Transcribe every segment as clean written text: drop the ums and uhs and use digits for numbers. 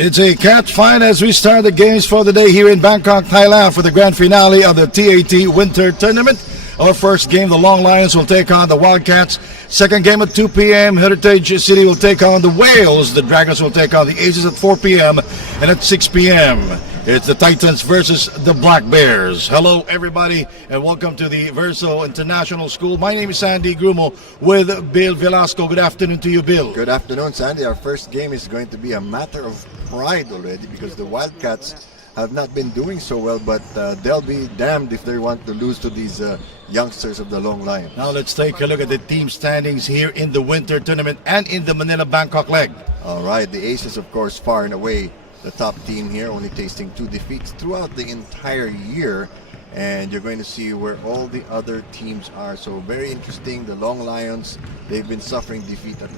It's a catch fight as we start the games for the day here in Bangkok, Thailand for the grand finale of the TAT Winter Tournament. Our first game, the Long Lions will take on the Wildcats. Second game at 2 p.m., Heritage City will take on the Whales. The Dragons will take on the Aces at 4 p.m. And at 6 p.m., it's the Titans versus the Black Bears. Hello, everybody, and welcome to the Verso International School. My name is Sandy Grumo with Bill Velasco. Good afternoon to you, Bill. Good afternoon, Sandy. Our first game is going to be a matter of pride already because the Wildcats have not been doing so well, but they'll be damned if they want to lose to these youngsters of the Long Lions. Now let's take a look at the team standings here in the Winter Tournament and in the Manila-Bangkok leg. All right, the Aces, of course, far and away the top team here, only tasting 2 defeats throughout the entire year. And you're going to see where all the other teams are. So very interesting. The Long Lions, they've been suffering defeat at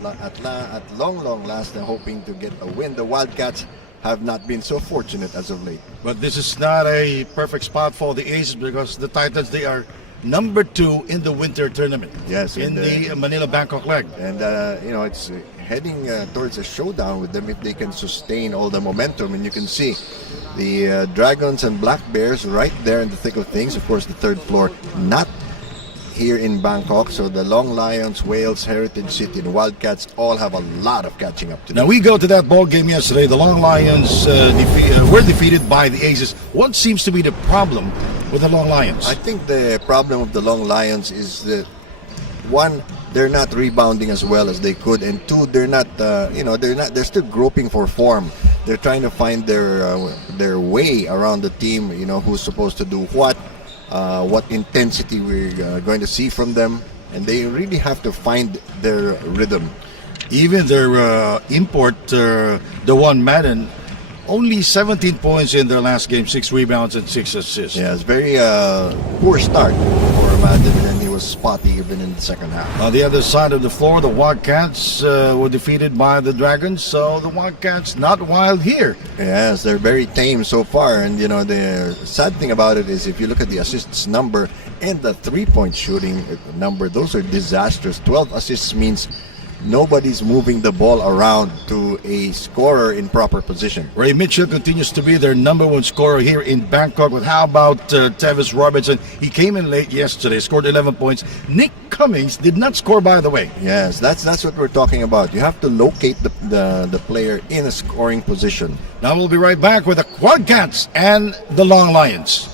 long last and hoping to get a win. The Wildcats have not been so fortunate as of late. But this is not a perfect spot for the Aces because the Titans, they are number 2 in the Winter Tournament. Yes, in the Manila-Bangkok leg. And it's heading towards a showdown with them if they can sustain all the momentum. And you can see the Dragons and Black Bears right there in the thick of things. Of course, the third floor not here in Bangkok. So the Long Lions, Wales, Heritage City, and Wildcats all have a lot of catching up to do. Now, we go to that ball game yesterday. The Long Lions were defeated by the Aces. What seems to be the problem with the Long Lions? I think the problem of the Long Lions is that, one, they're not rebounding as well as they could, and two, they're still groping for form. They're trying to find their way around the team, who's supposed to do what intensity we're going to see from them, and they really have to find their rhythm. Even their import, the one Madden, only 17 points in their last game, 6 rebounds and 6 assists. Yeah, it's very poor start for Madden, and he was spotty even in the second half. On the other side of the floor, the Wildcats were defeated by the Dragons, so the Wildcats not wild here. Yes, they're very tame so far, and the sad thing about it is if you look at the assists number and the three-point shooting number, those are disastrous. 12 assists means nobody's moving the ball around to a scorer in proper position. Ray Mitchell continues to be their number 1 scorer here in Bangkok. But how about Tevis Robertson? He came in late yesterday, scored 11 points. Nick Cummings did not score, by the way. Yes, that's what we're talking about. You have to locate the player in a scoring position. Now we'll be right back with the Wildcats and the Long Lions.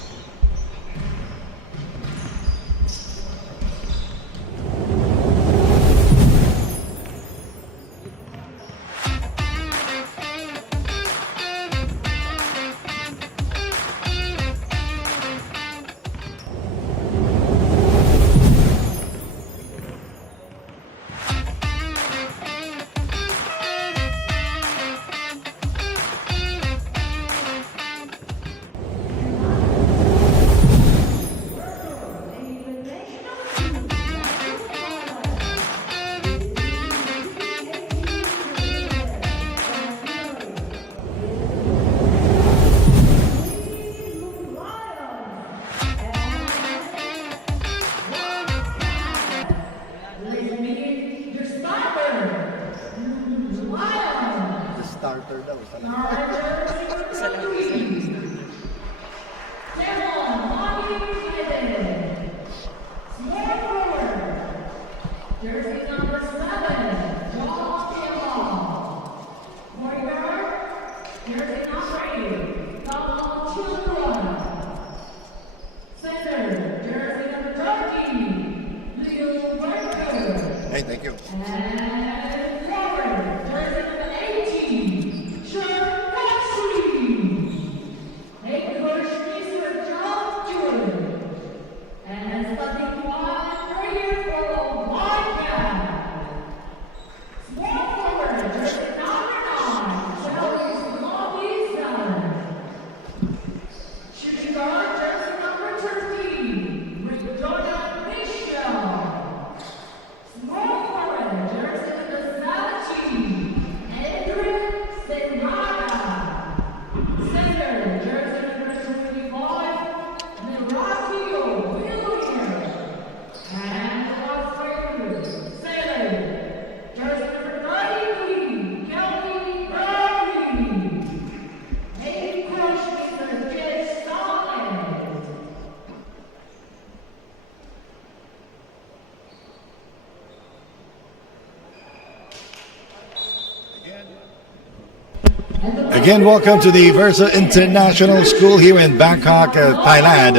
Again, welcome to the Versa International School here in Bangkok, Thailand.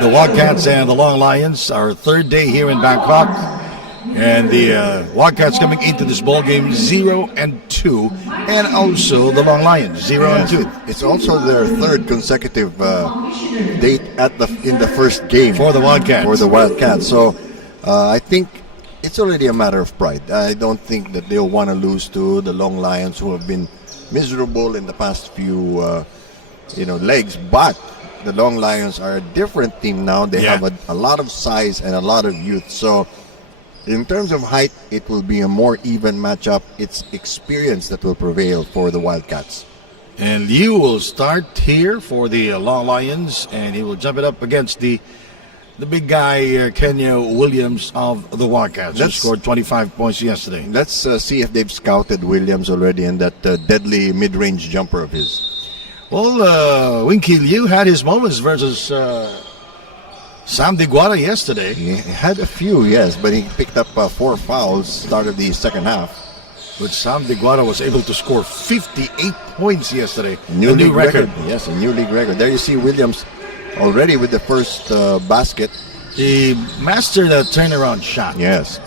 The Wildcats and the Long Lions, our third day here in Bangkok. And the Wildcats coming into this ball game 0-2, and also the Long Lions 0-2. It's also their third consecutive date in the first game For the Wildcats. So I think it's already a matter of pride. I don't think that they'll want to lose to the Long Lions, who have been miserable in the past few legs. But the Long Lions are a different team now. They have a lot of size and a lot of youth. So in terms of height, it will be a more even matchup. It's experience that will prevail for the Wildcats. And Liu will start here for the Long Lions, and he will jump it up against the big guy, Kenya Williams of the Wildcats, who scored 25 points yesterday. Let's see if they've scouted Williams already and that deadly mid-range jumper of his. Well, Winky Liu had his moments versus Sam Diguara yesterday. He had a few, yes, but he picked up 4 fouls, started the second half. But Sam Diguara was able to score 58 points yesterday. A new record. Yes, a new league record. There you see Williams already with the first basket. He mastered a turnaround shot. Yes,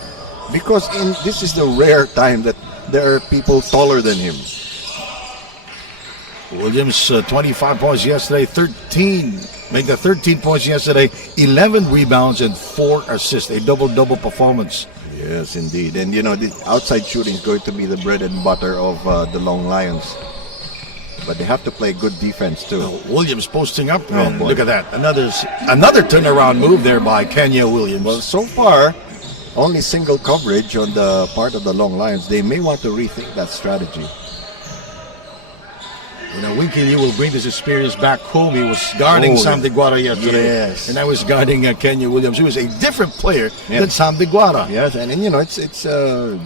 because this is the rare time that there are people taller than him. Williams, 25 points yesterday, made the 13 points yesterday, 11 rebounds and 4 assists, a double-double performance. Yes, indeed. And the outside shooting is going to be the bread and butter of the Long Lions. But they have to play good defense too. Williams posting up, and look at that. Another turnaround move there by Kenya Williams. Well, so far, only single coverage on the part of the Long Lions. They may want to rethink that strategy. Winky Liu will bring this experience back home. He was guarding Sam Diguara yesterday. Yes. And I was guarding Kenya Williams, who is a different player than Sam Diguara. Yes, and it's a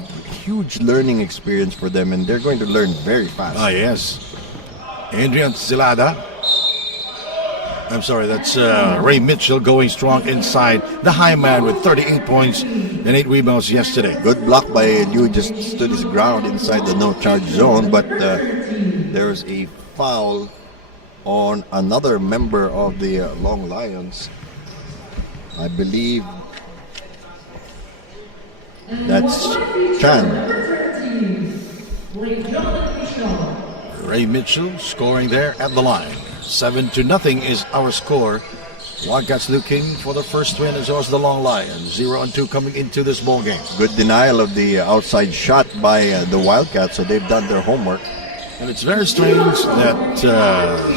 huge learning experience for them, and they're going to learn very fast. Ah, yes. Adrian Zilada. I'm sorry, that's Ray Mitchell going strong inside. The high man with 38 points and 8 rebounds yesterday. Good block by Liu, just stood his ground inside the no-charge zone, but there's a foul on another member of the Long Lions. I believe that's Chan. Ray Mitchell scoring there at the line. 7-0 is our score. Wildcats looking for the first win, as well as the Long Lions. 0-2 coming into this ball game. Good denial of the outside shot by the Wildcats, so they've done their homework. And it's very strange that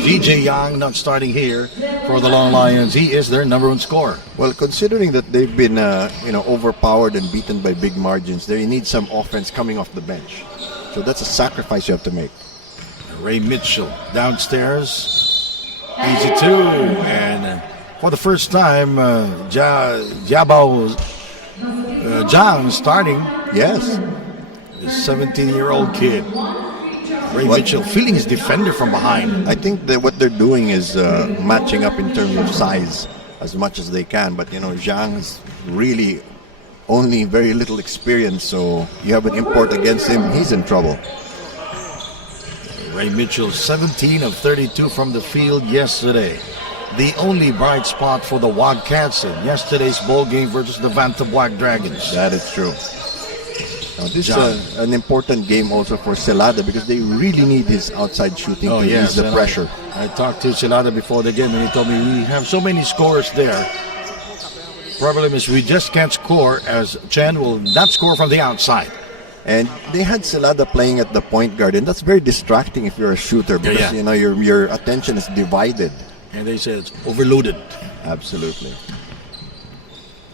VJ Yang not starting here for the Long Lions. He is their number 1 scorer. Well, considering that they've been overpowered and beaten by big margins, they need some offense coming off the bench. So that's a sacrifice you have to make. Ray Mitchell downstairs. Easy 2. And for the first time, Jiabao Zhang starting. Yes. The 17-year-old kid. Ray Mitchell feeling his defender from behind. I think that what they're doing is matching up in terms of size as much as they can. But, Zhang is really only very little experience. So you have an import against him, he's in trouble. Ray Mitchell, 17 of 32 from the field yesterday. The only bright spot for the Wildcats in yesterday's ball game versus the Vantablack Dragons. That is true. Now, this is an important game also for Celada because they really need his outside shooting to ease the pressure. I talked to Celada before the game and he told me we have so many scorers there. Problem is we just can't score, as Chen will not score from the outside. And they had Celada playing at the point guard, and that's very distracting if you're a shooter because your attention is divided. And they said it's overloaded. Absolutely.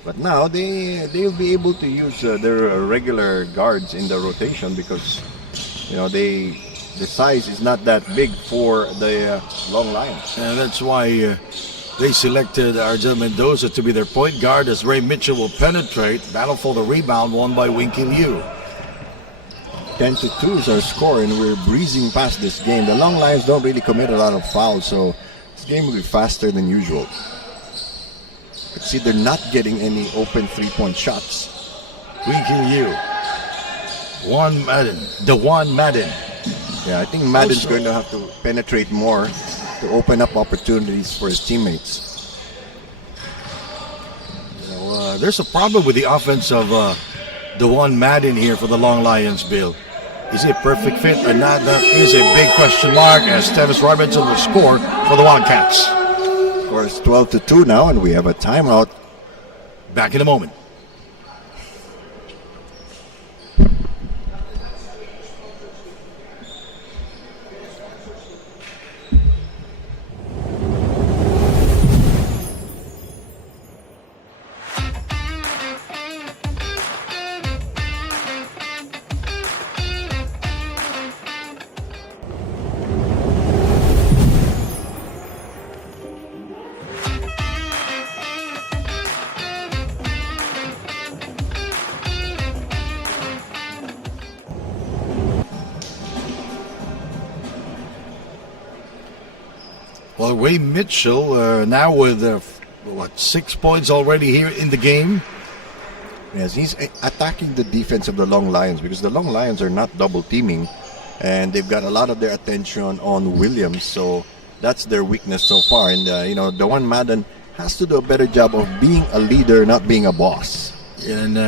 But now they'll be able to use their regular guards in the rotation because the size is not that big for the Long Lions. And that's why they selected Argel Mendoza to be their point guard, as Ray Mitchell will penetrate. Battle for the rebound won by Winky Liu. 10-2 is our score, and we're breezing past this game. The Long Lions don't really commit a lot of fouls, so this game will be faster than usual. But see, they're not getting any open three-point shots. Winky Liu. Juan Madden. Yeah, I think Madden's going to have to penetrate more to open up opportunities for his teammates. There's a problem with the offense of DeJuan Madden here for the Long Lions, Bill. Is he a perfect fit or not? That is a big question mark as Tevis Robinson will score for the Wildcats. Of course, 12-2 now, and we have a timeout. Back in a moment. Well, Ray Mitchell now with 6 points already here in the game. Yes, he's attacking the defense of the Long Lions because the Long Lions are not double teaming, and they've got a lot of their attention on Williams. So that's their weakness so far. And DeJuan Madden has to do a better job of being a leader, not being a boss. And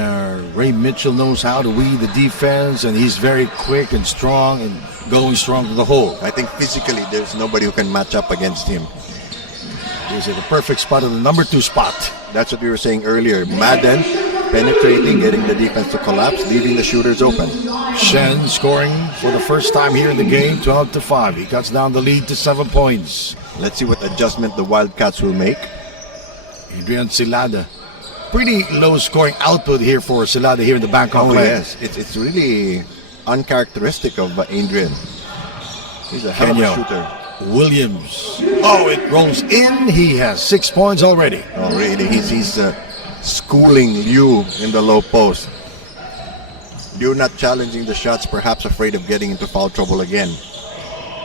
Ray Mitchell knows how to lead the defense, and he's very quick and strong and going strong to the hole. I think physically there's nobody who can match up against him. He's at the perfect spot in the number 2 spot. That's what we were saying earlier. Madden penetrating, getting the defense to collapse, leaving the shooters open. Shen scoring for the first time here in the game, 12-5. He cuts down the lead to 7 points. Let's see what adjustment the Wildcats will make. Adrian Silada. Pretty low scoring output here for Silada here in the Bangkok. Oh, yes. It's really uncharacteristic of Adrian. He's a hell of a shooter. Williams. Oh, it rolls in. He has 6 points already. Oh, really? He's schooling Liu in the low post. Liu not challenging the shots, perhaps afraid of getting into foul trouble again.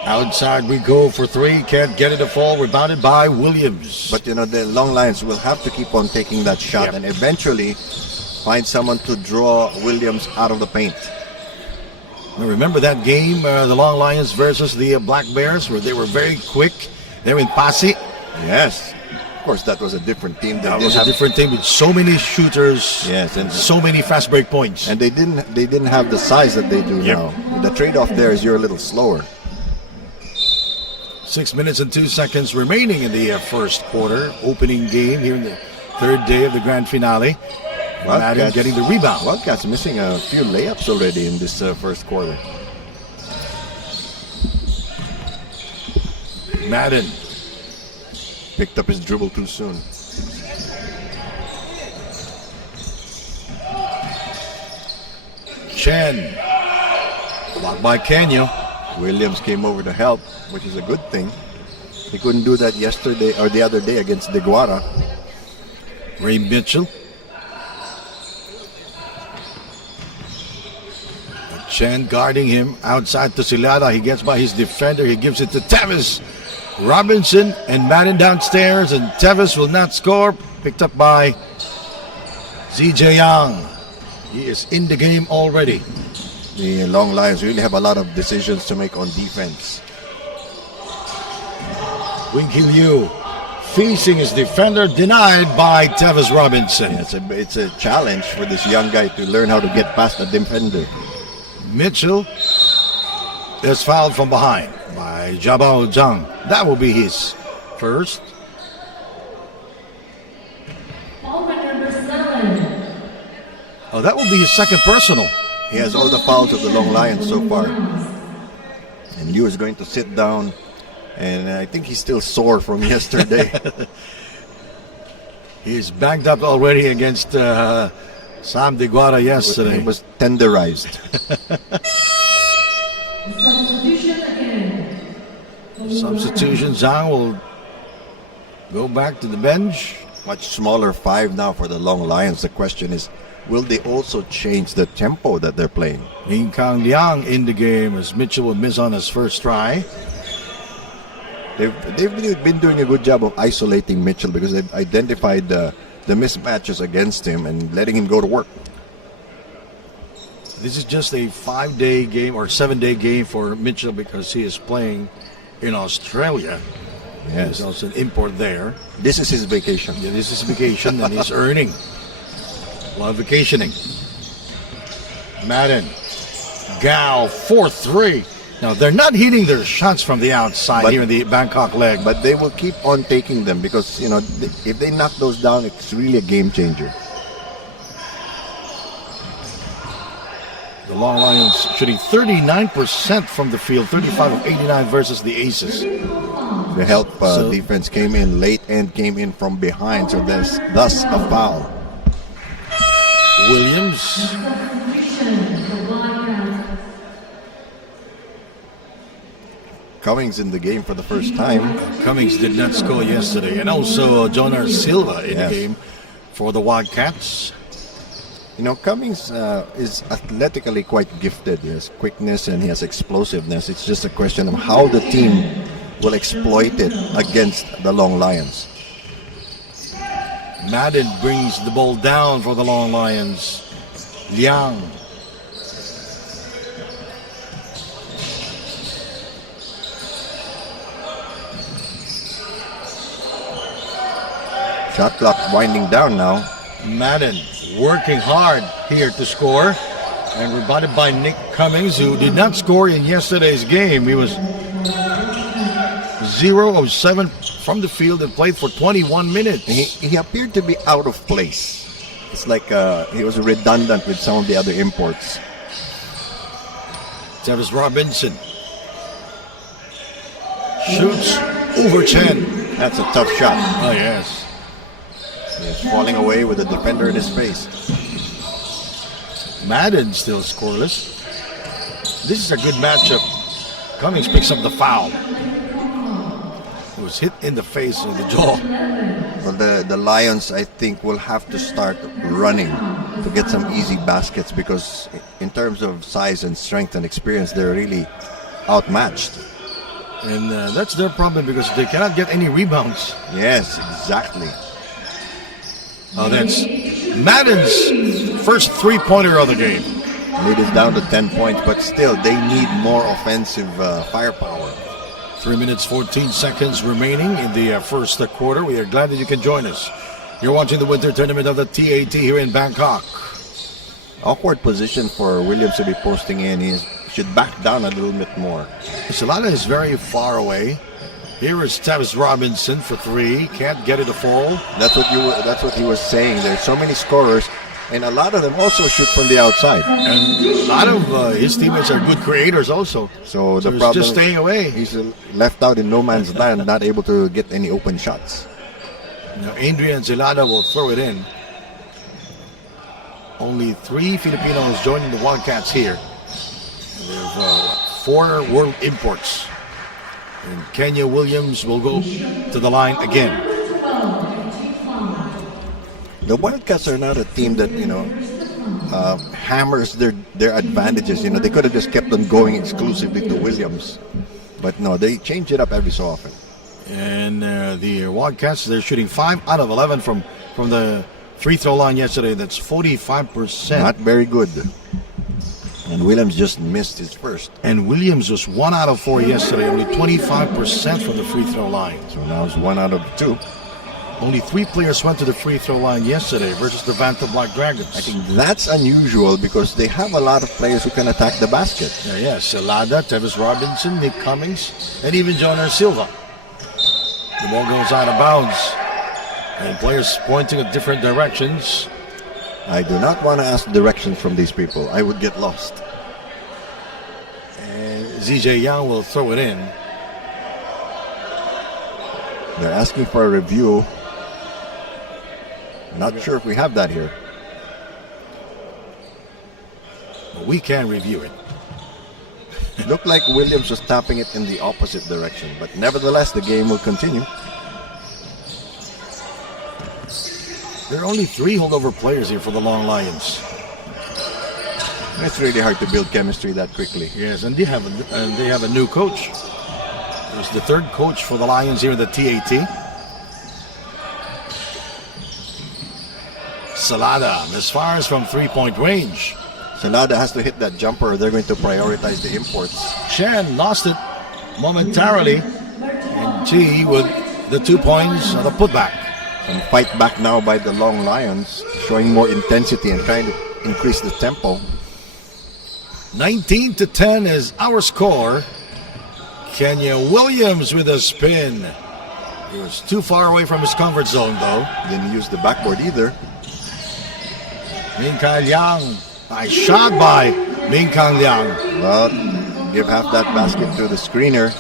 Outside we go for 3. Can't get it to fall. Rebounded by Williams. But, the Long Lions will have to keep on taking that shot and eventually find someone to draw Williams out of the paint. Now remember that game, the Long Lions versus the Black Bears, where they were very quick. They were in Pasig. Yes. Of course, that was a different team. That was a different team with so many shooters. Yes, and so many fast break points. And they didn't have the size that they do now. The trade-off there is you're a little slower. 6 minutes and 2 seconds remaining in the first quarter. Opening game here in the third day of the grand finale. Madden getting the rebound. Wildcats missing a few layups already in this first quarter. Madden picked up his dribble too soon. Chen blocked by Kenyo. Williams came over to help, which is a good thing. He couldn't do that yesterday or the other day against DeGuara. Ray Mitchell. Chen guarding him outside to Silada. He gets by his defender. He gives it to Tevis Robinson and Madden downstairs, and Tevis will not score. Picked up by ZJ Young. He is in the game already. The Long Lions really have a lot of decisions to make on defense. Winky Liu facing his defender, denied by Tevis Robinson. Yeah, it's a challenge for this young guy to learn how to get past a defender. Mitchell is fouled from behind by Jabal Zhang. That will be his first. Oh, that will be his second personal. He has all the fouls of the Long Lions so far. And Liu is going to sit down, and I think he's still sore from yesterday. He's banged up already against Sam DeGuara yesterday. He was tenderized. Substitution. Zhang will go back to the bench. Much smaller 5 now for the Long Lions. The question is, will they also change the tempo that they're playing? Yin Kang Liang in the game as Mitchell will miss on his first try. They've been doing a good job of isolating Mitchell because they've identified the mismatches against him and letting him go to work. This is just a 5-day game or 7-day game for Mitchell because he is playing in Australia. Yes. He's also an import there. This is his vacation. Yeah, this is vacation and he's earning while vacationing. Madden, Gao, 4-3. Now, they're not hitting their shots from the outside here in the Bangkok leg. But they will keep on taking them because, if they knock those down, it's really a game changer. The Long Lions shooting 39% from the field, 35 of 89 versus the Aces. The help defense came in late and came in from behind, so there's thus a foul. Williams. Cummings in the game for the first time. Cummings did not score yesterday. And also Jonar Silva in Yes. the game for the Wildcats. Cummings is athletically quite gifted. He has quickness and he has explosiveness. It's just a question of how the team will exploit it against the Long Lions. Madden brings the ball down for the Long Lions. Liang. Shot clock winding down now. Madden working hard here to score. And rebounded by Nick Cummings, who did not score in yesterday's game. He was 0 of 7 from the field and played for 21 minutes. He appeared to be out of place. It's like he was redundant with some of the other imports. Travis Robinson shoots over 10. That's a tough shot. Oh, yes. He's falling away with the defender in his face. Madden still scoreless. This is a good matchup. Cummings picks up the foul. He was hit in the face or the jaw. Well, the Lions, I think, will have to start running to get some easy baskets because in terms of size and strength and experience, they're really outmatched. And that's their problem because they cannot get any rebounds. Yes, exactly. Oh, that's Madden's first three-pointer of the game. Lead is down to 10 points, but still, they need more offensive firepower. 3 minutes, 14 seconds remaining in the first quarter. We are glad that you can join us. You're watching the Winter Tournament of the TAT here in Bangkok. Awkward position for Williams to be posting in. He should back down a little bit more. Salada is very far away. Here is Travis Robinson for three. Can't get it to fall. That's what he was saying. There's so many scorers, and a lot of them also shoot from the outside. And a lot of his teammates are good creators also. So the he's problem just staying away. He's left out in no man's land, not able to get any open shots. Now Adrian Zelada will throw it in. Only 3 Filipinos joining the Wildcats here. We have 4 world imports. And Kenya Williams will go to the line again. The Wildcats are not a team that hammers their advantages. They could have just kept on going exclusively to Williams, but no, they change it up every so often. And the Wildcats, they're shooting 5 out of 11 from the free throw line yesterday. That's 45%. Not very good. And Williams just missed his first. And Williams was 1 out of 4 yesterday, only 25% from the free throw line. So now it's 1 out of 2. Only 3 players went to the free throw line yesterday versus the Vanta Black Dragons. I think that's unusual because they have a lot of players who can attack the basket. Yeah, Salada, Travis Robinson, Nick Cummings, and even Jonar Silva. The ball goes out of bounds. And players pointing in different directions. I do not want to ask directions from these people. I would get lost. And ZJ Yang will throw it in. They're asking for a review. Not sure if we have that here. But we can review it. Looked like Williams was tapping it in the opposite direction, but nevertheless, the game will continue. There are only 3 holdover players here for the Long Lions. It's really hard to build chemistry that quickly. Yes, and they have a new coach. There's the 3rd coach for the Lions here in the TAT. Salada, as far as from 3-point range. Salada has to hit that jumper or they're going to prioritize the imports. Chen lost it momentarily. And Chi with the 2 points on the putback. Some fight back now by the Long Lions, showing more intensity and trying to increase the tempo. 19-10 is our score. Kenya Williams with a spin. He was too far away from his comfort zone though. Didn't use the backboard either. Ming Kang Liang. Nice shot by Ming Kang Liang. Well, give half that basket to the screener.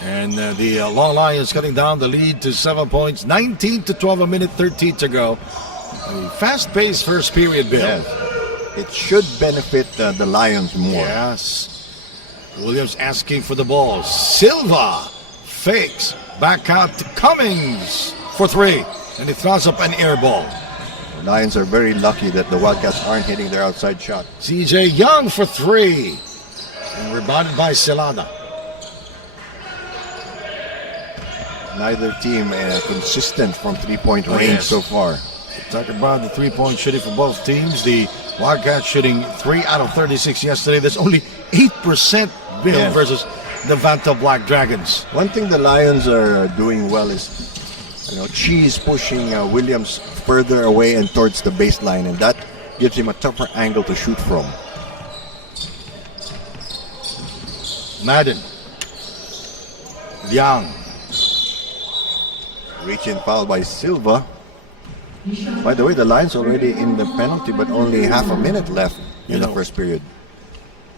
And the Long Lions cutting down the lead to 7 points. 19-12, a minute 13 to go. A fast-paced first period, Bill. Yes. It should benefit the Lions more. Yes. Williams asking for the ball. Silva fakes. Back out to Cummings for 3. And he throws up an air ball. The Lions are very lucky that the Wildcats aren't hitting their outside shot. CJ Young for 3. And rebounded by Celada. Neither team consistent from three-point range yes. so far. Talk about the three-point shooting for both teams. The Wildcats shooting 3 out of 36 yesterday. That's only 8% Bill Yes. versus the Vanta Black Dragons. One thing the Lions are doing well is, Cheese pushing Williams further away and towards the baseline, and that gives him a tougher angle to shoot from. Madden. Liang. Reach-in foul by Silva. By the way, the Lions already in the penalty, but only half a minute left in the first period.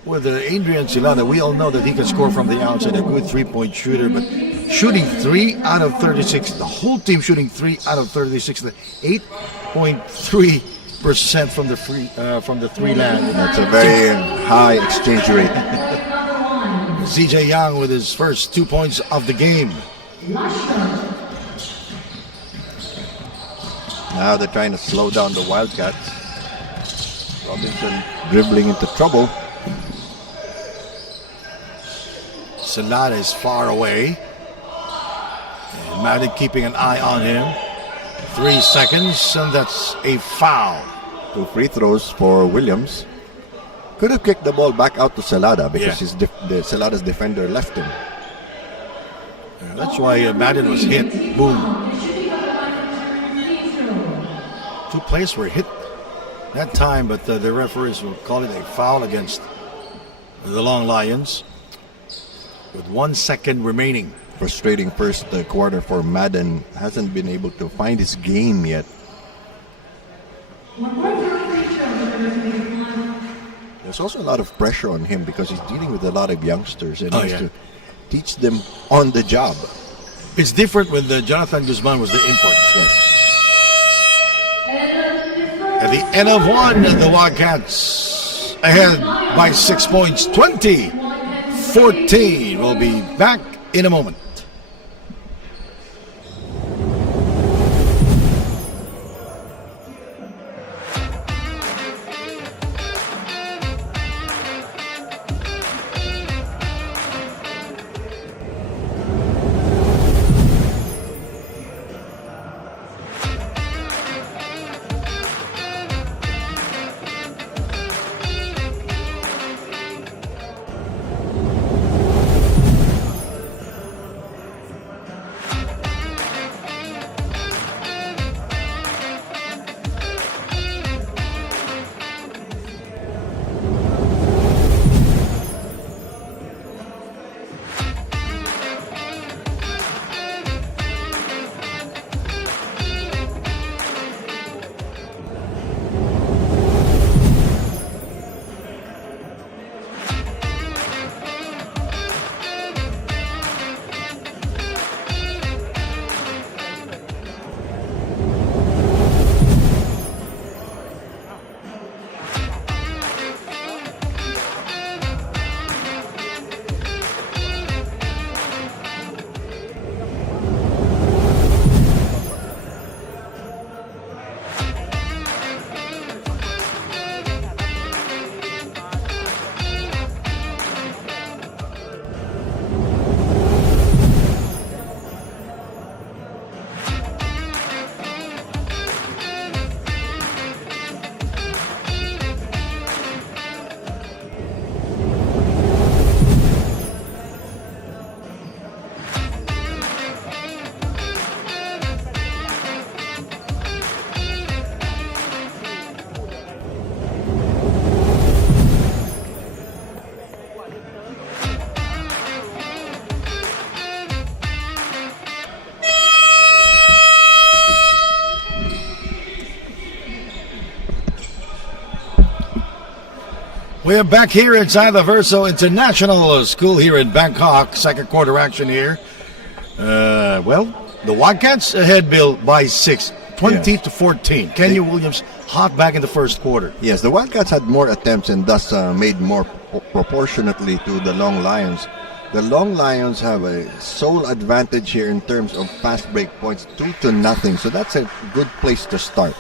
With Adrian Celada, we all know that he can score from the outside, a good three-point shooter, but shooting 3 out of 36, the whole team shooting 3 out of 36, 8.3% from the three land. That's a very high exchange rate. CJ Young with his first 2 points of the game. Now they're trying to slow down the Wildcats. Robinson dribbling into trouble. Celada is far away. And Madden keeping an eye on him. 3 seconds, and that's a foul. 2 free throws for Williams. Could have kicked the ball back out to Celada because Celada's defender left him. That's why Madden was hit. Boom. 2 players were hit that time, but the referees will call it a foul against the Long Lions with 1 second remaining. Frustrating first quarter for Madden. Hasn't been able to find his game yet. There's also a lot of pressure on him because he's dealing with a lot of youngsters and he has to teach them on the job. It's different when Jonathan Guzman was the import. Yes. At the end of 1, the Wildcats ahead by 6 points, 20-14. We'll be back in a moment. We are back here inside the Verso International School here in Bangkok. Second quarter action here. Well, the Wildcats ahead, Bill, by 6, 20-14. Kenya Williams hot back in the first quarter. Yes, the Wildcats had more attempts and thus made more proportionately to the Long Lions. The Long Lions have a sole advantage here in terms of fast break points, 2-0. So that's a good place to start.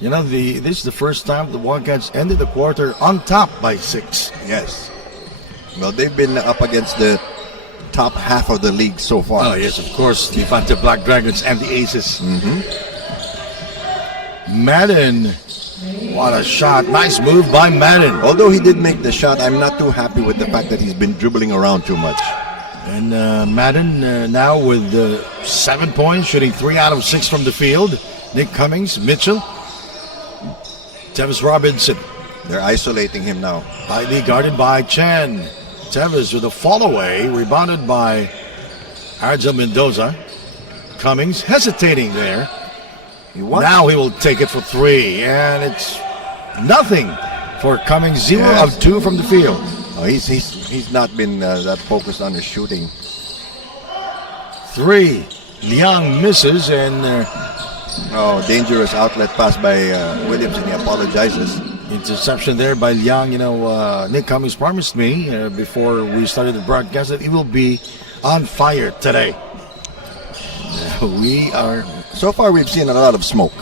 You know, this is the first time the Wildcats ended the quarter on top by 6. Yes. Well, they've been up against the top half of the league so far. Oh, yes, of course. The Infante Black Dragons and the Aces. Madden. What a shot. Nice move by Madden. Although he did make the shot, I'm not too happy with the fact that he's been dribbling around too much. And Madden now with 7 points, shooting 3 out of 6 from the field. Nick Cummings, Mitchell, Tevis Robinson. They're isolating him now. Tightly guarded by Chen. Tevis with a fall away, rebounded by Arjel Mendoza. Cummings hesitating there. Now he will take it for 3, and it's nothing for Cummings. 0 of 2 from the field. Oh, he's not been that focused on his shooting. 3. Liang misses, and dangerous outlet pass by Williams, and he apologizes. Interception there by Liang. You know, Nick Cummings promised me before we started the broadcast that he will be on fire today. We are. So far, we've seen a lot of smoke.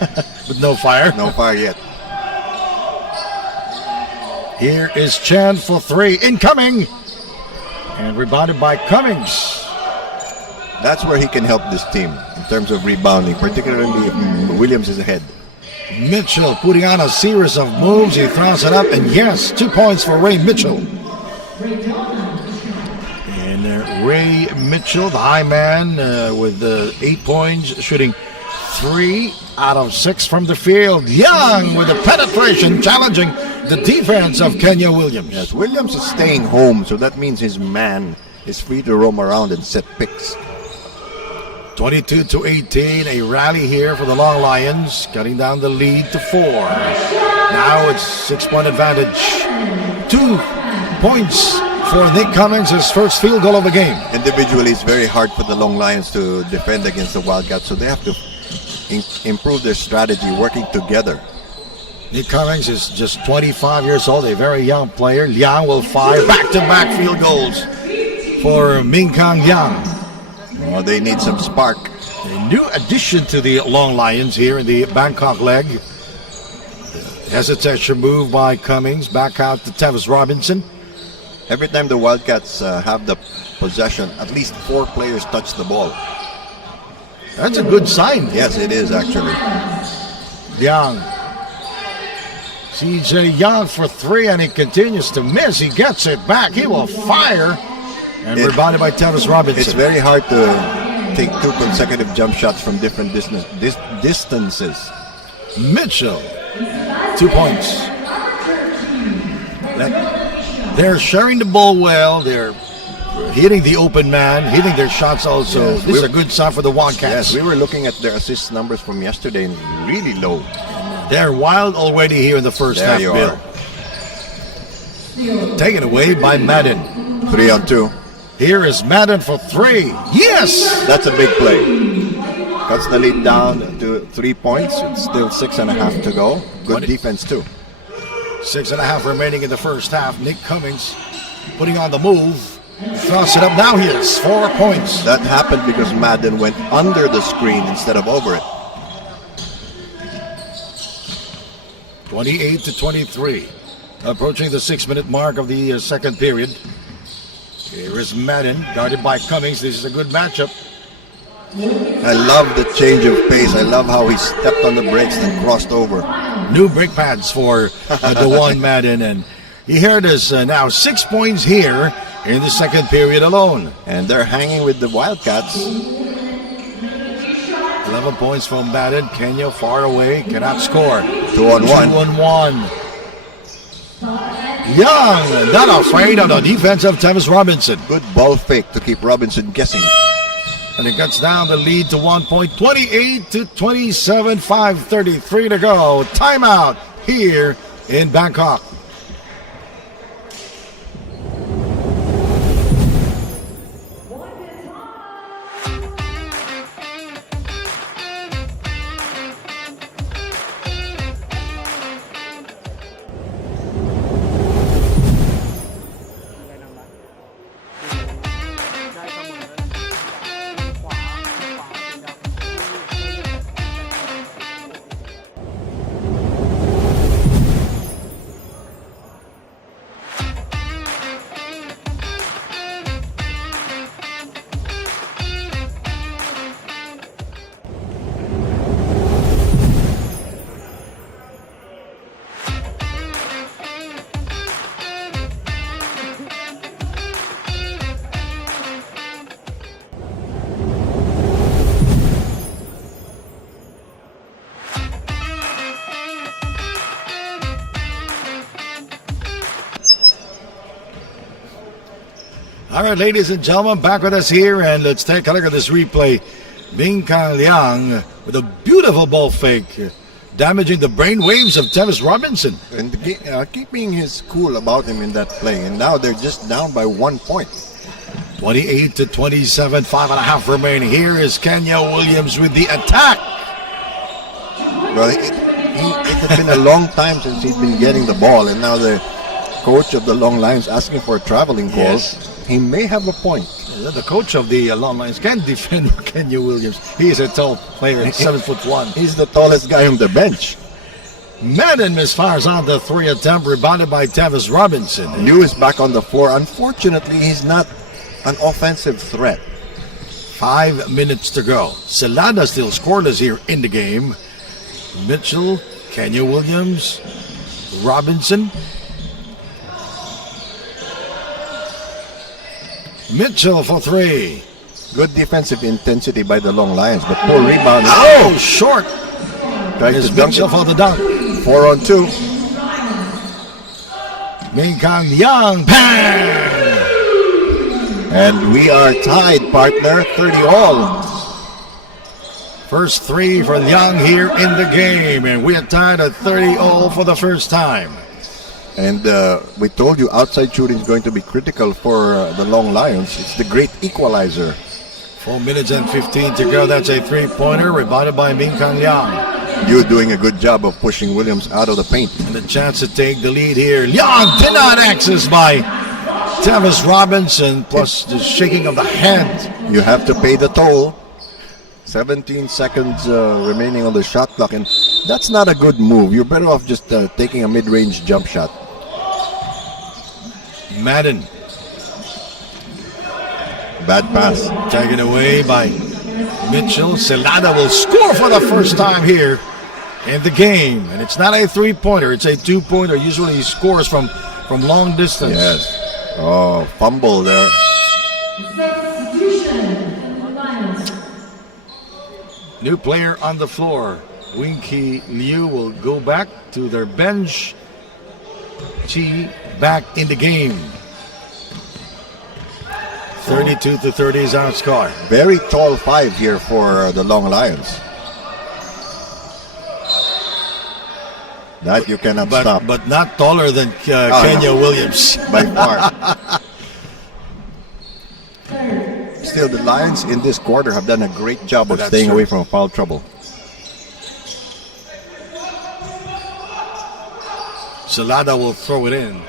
But no fire. No fire yet. Here is Chan for 3. Incoming! And rebounded by Cummings. That's where he can help this team in terms of rebounding, particularly if Williams is ahead. Mitchell putting on a series of moves. He throws it up, and yes, 2 points for Ray Mitchell. And Ray Mitchell, the high man, with 8 points, shooting 3 out of 6 from the field. Young with the penetration, challenging the defense of Kenya Williams. Yes, Williams is staying home, so that means his man is free to roam around and set picks. 22-18, a rally here for the Long Lions, cutting down the lead to 4. Now it's 6-point advantage. 2 points for Nick Cummings, his first field goal of the game. Individually, it's very hard for the Long Lions to defend against the Wildcats, so they have to improve their strategy, working together. Nick Cummings is just 25 years old, a very young player. Liang will fire back-to-back field goals for Ming Kang Yang. Well, they need some spark. A new addition to the Long Lions here in the Bangkok leg. Hesitation move by Cummings. Back out to Tevis Robinson. Every time the Wildcats have the possession, at least 4 players touch the ball. That's a good sign. Yes, it is actually. Yang. CJ Yang for 3, and he continues to miss. He gets it back. He will fire. And rebounded by Tevis Robinson. It's very hard to take 2 consecutive jump shots from different distances. Mitchell, 2 points. They're sharing the ball well. They're hitting the open man, hitting their shots also. Yes, this is a good sign for the Wildcats. Yes, we were looking at their assist numbers from yesterday and really low. They're wild already here in the first half, Bill. Taken away by Madden. 3 on 2. Here is Madden for 3. Yes! That's a big play. Cuts the lead down to 3 points. It's still 6.5 to go. Good defense too. 6.5 remaining in the first half. Nick Cummings putting on the move. Throws it up. Now he has 4 points. That happened because Madden went under the screen instead of over it. 28-23. Approaching the 6-minute mark of the second period. Here is Madden, guarded by Cummings. This is a good matchup. I love the change of pace. I love how he stepped on the brakes and crossed over. New brake pads for DeJuan Madden. And you hear this now. 6 points here in the second period alone. And they're hanging with the Wildcats. 11 points from Madden. Kenya far away, cannot score. 2 on 1. 2 on 1. Young, not afraid of the defense of Tevis Robinson. Good ball fake to keep Robinson guessing. And it cuts down the lead to 1 point. 28-27, 5:33 to go. Timeout. here in Bangkok. All right, ladies and gentlemen, back with us here, and let's take a look at this replay. Ming Kang Liang with a beautiful ball fake, damaging the brain waves of Tevis Robinson. And keeping his cool about him in that play. And now they're just down by 1 point. 28-27, 5.5 remaining. Here is Kenya Williams with the attack. Well, it has been a long time since he's been getting the ball, and now the coach of the Long Lions asking for a traveling call. Yes. He may have a point. The coach of the Long Lions can defend Kenya Williams. He is a tall player at 7'1". He's the tallest guy on the bench. Madden misfires on the 3 attempt, rebounded by Tevis Robinson. Liu is back on the floor. Unfortunately, he's not an offensive threat. 5 minutes to go. Celada still scoreless here in the game. Mitchell, Kenya Williams, Robinson. Mitchell for 3. Good defensive intensity by the Long Lions, but poor rebound. Oh, short. Tried Is to dunk Mitchell it. for the dunk. 4 on 2. Ming Kang Liang, bang! And we are tied, partner. 30 all. First 3 for Liang here in the game, and we are tied at 30 all for the first time. And we told you outside shooting is going to be critical for the Long Lions. It's the great equalizer. 4 minutes and 15 to go. That's a 3-pointer, rebounded by Ming Kang Liang. You're doing a good job of pushing Williams out of the paint. And a chance to take the lead here. Liang did not access by Tevis Robinson, plus the shaking of the hand. You have to pay the toll. 17 seconds remaining on the shot clock, and that's not a good move. You're better off just taking a mid-range jump shot. Madden Bad pass. taken away by Mitchell. Celada will score for the first time here in the game. And it's not a 3-pointer, it's a 2-pointer. Usually he scores from long distance. Yes. Oh, fumble there. New player on the floor. Winky Liu will go back to their bench. Chi back in the game. 32-30 is our score. Very tall 5 here for the Long Lions. That you cannot stop But not taller than Kenya Williams. by far. Still, the Lions in this quarter have done a great job of That's staying true. away from foul trouble. Celada will throw it in.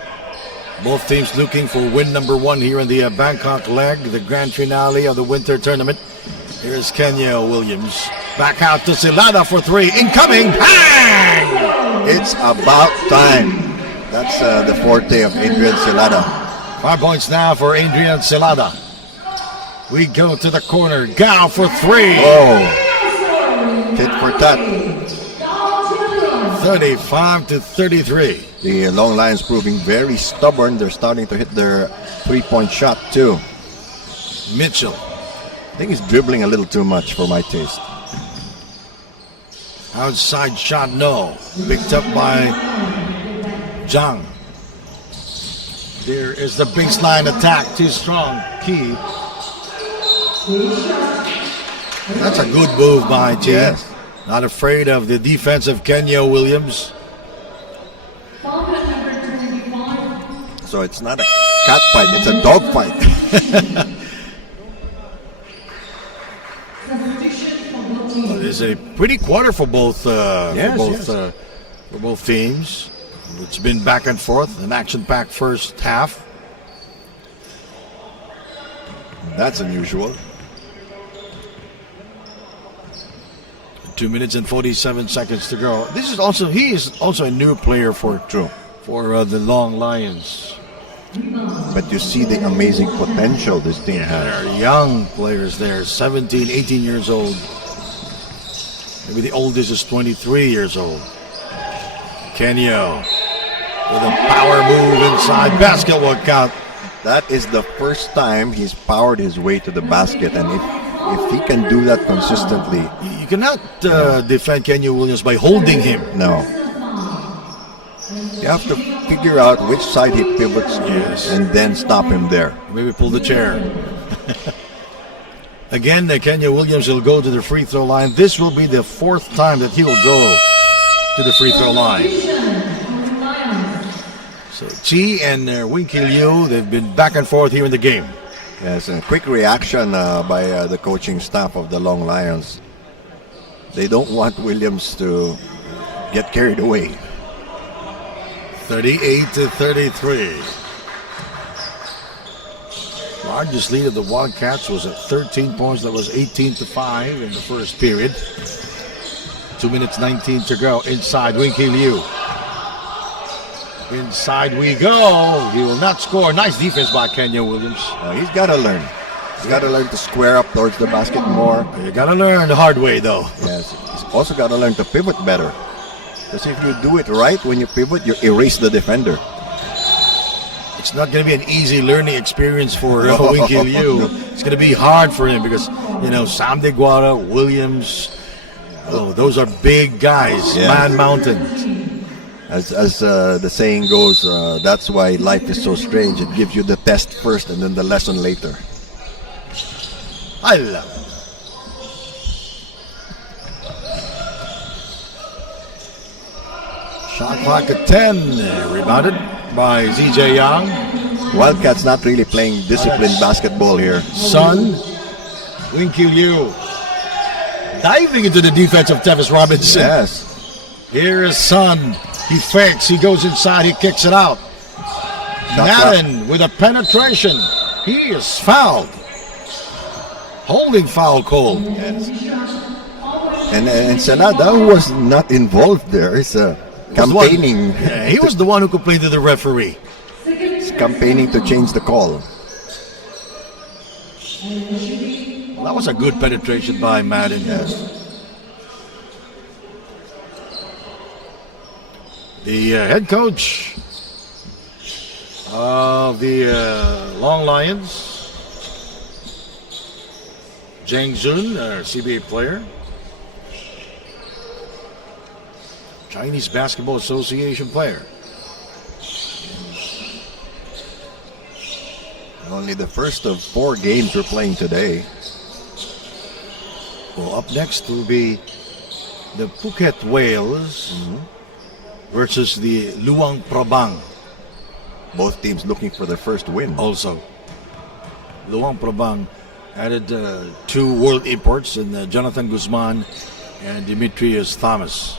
Both teams looking for win number 1 here in the Bangkok leg, the grand finale of the winter tournament. Here's Kenya Williams. Back out to Celada for 3. Incoming. Bang! It's about time. That's the forte of Adrian Celada. 5 points now for Adrian Celada. We go to the corner. Gao for 3. Oh, tit for tat. 35-33. The Long Lions proving very stubborn. They're starting to hit their 3-point shot too. Mitchell. I think he's dribbling a little too much for my taste. Outside shot, no. Picked up by Zhang. There is the baseline attack. Too strong. Key. That's a good move by T. Yes. Not afraid of the defense of Kenya Williams. So it's not a cat fight, it's a dog fight. Well, it is a pretty quarter for both Yes. For both teams. It's been back and forth, an action-packed first half. That's unusual. 2 minutes and 47 seconds to go. He is also a new player for the Long Lions. But you see the amazing potential this team There has. are young players there, 17, 18 years old. Maybe the oldest is 23 years old. Kenyo with a power move inside. Basket will count. That is the first time he's powered his way to the basket, and if he can do that consistently, You cannot defend Kenyo Williams by holding him. no. You have to figure out which side he pivots to Yes. and then stop him there. Maybe pull the chair. Again, Kenyo Williams will go to the free throw line. This will be the fourth time that he will go to the free throw line. So Chi and Winky Liu, they've been back and forth here in the game. Yes, a quick reaction by the coaching staff of the Long Lions. They don't want Williams to get carried away. 38-33. Largest lead of the Wildcats was at 13 points. That was 18-5 in the first period. 2 minutes 19 to go. Inside, Winky Liu. Inside we go. He will not score. Nice defense by Kenyo Williams. He's got to learn. He's got to learn to square up towards the basket more. You got to learn the hard way, though. Yes, he's also got to learn to pivot better. Because if you do it right when you pivot, you erase the defender. It's not going to be an easy learning experience for Winky Liu. It's going to be hard for him because, Sam DeGuara, Williams, those are big guys, Yeah. man mountain. As the saying goes, that's why life is so strange. It gives you the test first and then the lesson later. I love it. Shot clock at 10, rebounded by ZJ Young. Wildcats not really playing disciplined basketball here. Sun, Winky Liu, diving into the defense of Tevis Robinson. Yes. Here is Sun. He fakes, he goes inside, he kicks it out. Madden with a penetration. He is fouled. Holding foul call. Yes. And Ensenada was not involved there. It's campaigning. Yeah, he was the one who complained to the referee. He's campaigning to change the call. That was a good penetration by Madden. Yes. The head coach of the Long Lions, Jang Jun, CBA player, Chinese Basketball Association player. Only the first of 4 games we're playing today. Well, up next will be the Phuket Whales versus the Luang Prabang. Both teams looking for their first win. Also, Luang Prabang added 2 world imports in Jonathan Guzman and Demetrius Thomas.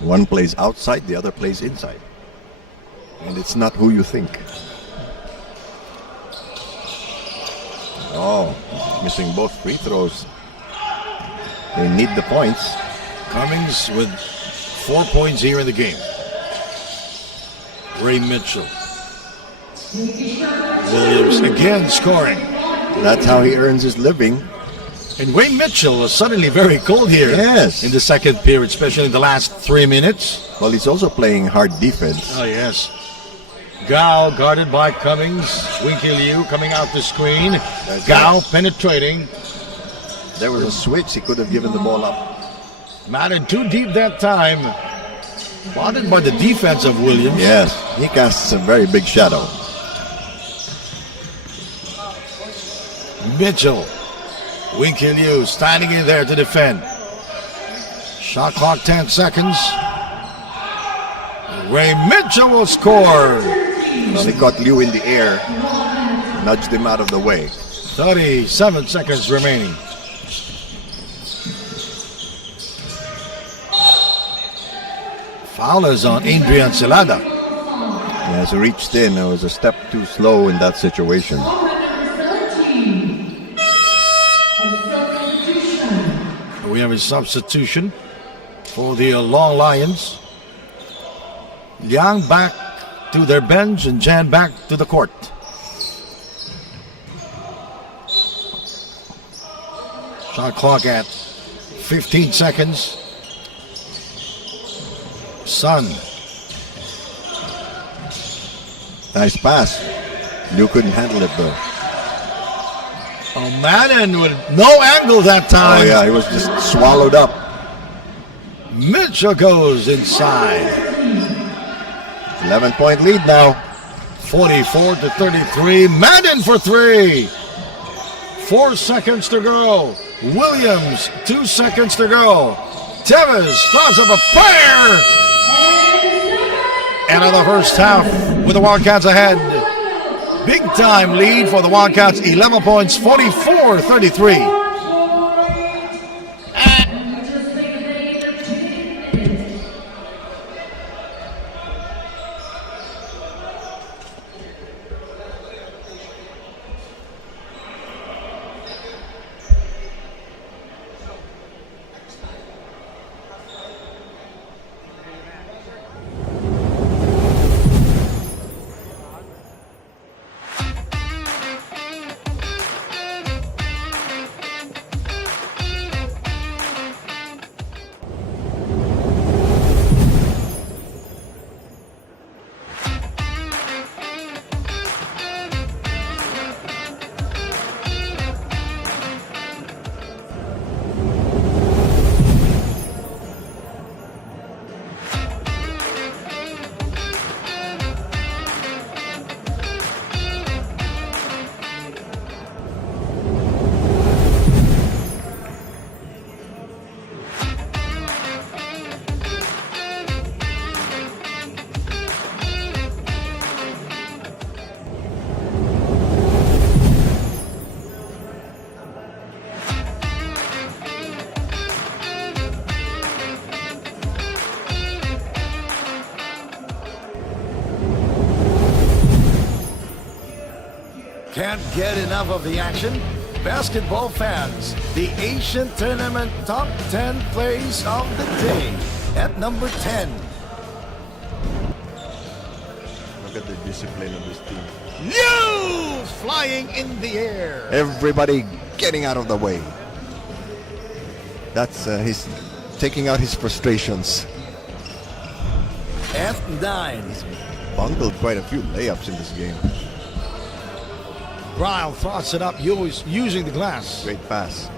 One plays outside, the other plays inside. And it's not who you think. Oh, missing both free throws. They need the points. Cummings with 4 points here in the game. Ray Mitchell. Williams again scoring. That's how he earns his living. And Wayne Mitchell was suddenly very cold here Yes. in the second period, especially in the last 3 minutes. Well, he's also playing hard defense. Oh, yes. Gao guarded by Cummings. Winky Liu coming out the screen. Gao penetrating. There was a switch. He could have given the ball up. Madden too deep that time. Spotted by the defense of Williams. Yes, he casts a very big shadow. Mitchell. Winky Liu standing in there to defend. Shot clock 10 seconds. Ray Mitchell will score. Well, he got Liu in the air, nudged him out of the way. 37 seconds remaining. Foul is on Adrian Celada. He has reached in. It was a step too slow in that situation. We have a substitution for the Long Lions. Liang back to their bench and Jan back to the court. Shot clock at 15 seconds. Sun. Nice pass. Liu couldn't handle it though. Madden with no angle that time. Oh yeah, he was just swallowed up. Mitchell goes inside. 11-point lead now. 44-33. Madden for three. 4 seconds to go. Williams, 2 seconds to go. Tevez throws up a fire. And in the first half, with the Wildcats ahead. Big time lead for the Wildcats. 11 points, 44-33. Can't get enough of the action? Basketball fans, the Asian Tournament Top 10 Plays of the Day. At number 10. Look at the discipline of this team. Liu flying in the air. Everybody getting out of the way. That's his taking out his frustrations. At 9. He's bungled quite a few layups in this game. Ryle throws it up, using the glass. Great pass.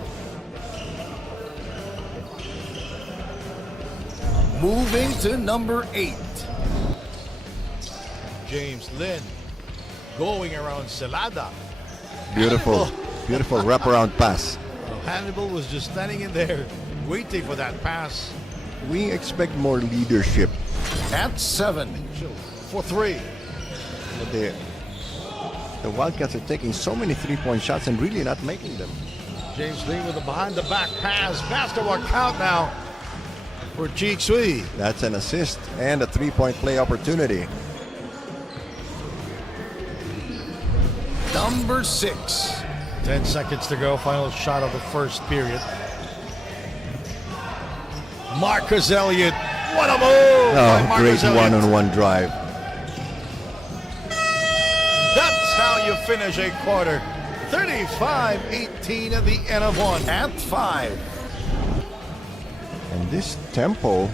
Moving to number 8. James Lin going around Celada. Beautiful, beautiful wraparound pass. Hannibal was just standing in there waiting for that pass. We expect more leadership. At 7 for 3. But the Wildcats are taking so many three-point shots and really not making them. James Lee with a behind-the-back pass. Basketball count now for Chi Sui. That's an assist and a three-point play opportunity. Number 6. 10 seconds to go. Final shot of the first period. Marcus Elliott. What a move! by Oh, Marcus great Elliott. one-on-one drive. That's how you finish a quarter. 35-18 at the end of one. At 5. And this tempo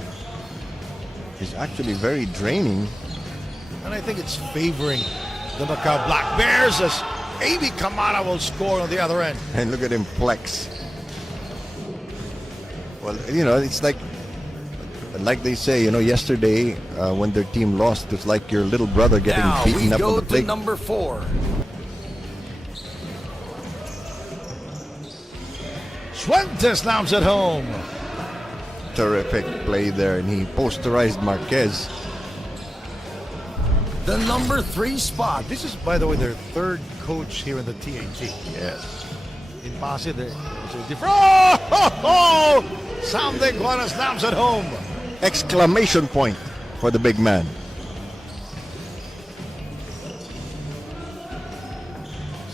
is actually very draining. And I think it's favoring the Macau Black Bears as Aby Kamara will score on the other end. And look at him flex. Well, you know, it's like they say, you know, yesterday when their team lost, it's like your little brother getting Now we beaten up on go the to plate. number 4. Fuentes slams it home. Terrific play there, and he posterized Marquez. the number 3 spot. This is, by the way, their third coach here in the TAT. Yes. In Pasig, there's a different. Oh! Sam De Guana snaps at home. Exclamation point for the big man.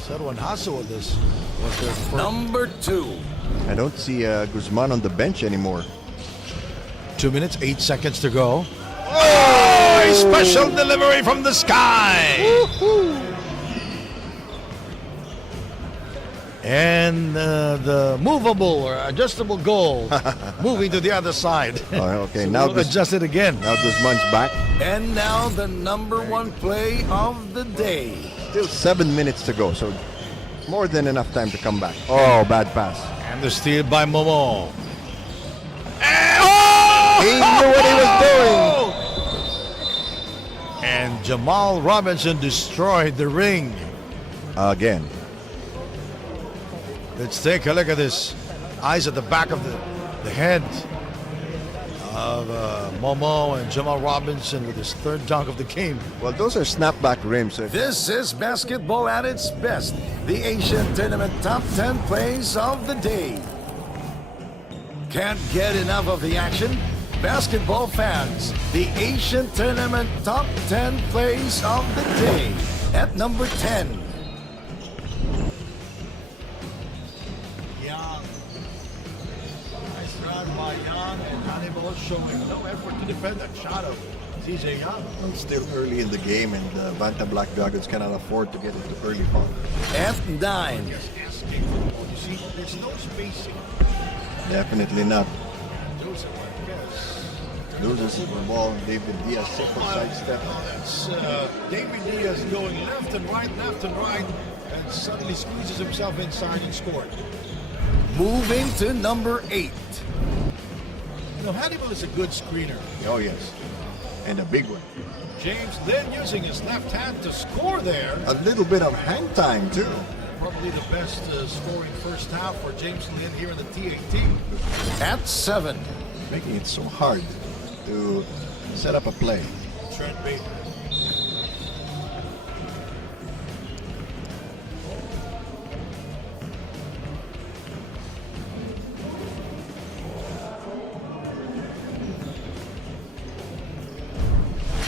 Serwan Hasso with this was their first. Number 2. I don't see Guzman on the bench anymore. 2 minutes, 8 seconds to go. Oh! A special delivery from the sky. And the movable or adjustable goal moving to the other side. Oh, okay, So now we'll adjust it again. Now Guzman's back. And now the number 1 play of the day. Still 7 minutes to go, so more than enough time to come back. Oh, bad pass. And the steal by Momo. He knew what he was doing. And Jamal Robinson destroyed the ring. Again. Let's take a look at this. Eyes at the back of the head of Momo and Jamal Robinson with his third dunk of the game. Well, those are snapback rims. So This is basketball at its best. The Asian Tournament top 10 plays of the day. Can't get enough of the action? Basketball fans, the Asian Tournament top 10 plays of the day. At number 10. Young. Nice run by Young and Hannibal showing no effort to defend that shot of TJ Young. It's still early in the game, and Banta Black Dragons cannot afford to get into early foul. At 9. Just asking for the ball. You see, there's no spacing. Definitely not. Joseph Marquez. Loses the ball. David Diaz simple sidestep. That's David Diaz going left and right, and suddenly squeezes himself inside and scored. Moving to number 8. You know, Hannibal is a good screener. Oh yes, and a big one. James Lin using his left hand to score there. A little bit of hang time too. Probably the best scoring first half for James Lin here in the TAT. At 7. Making it so hard to set up a play. Trent Baker.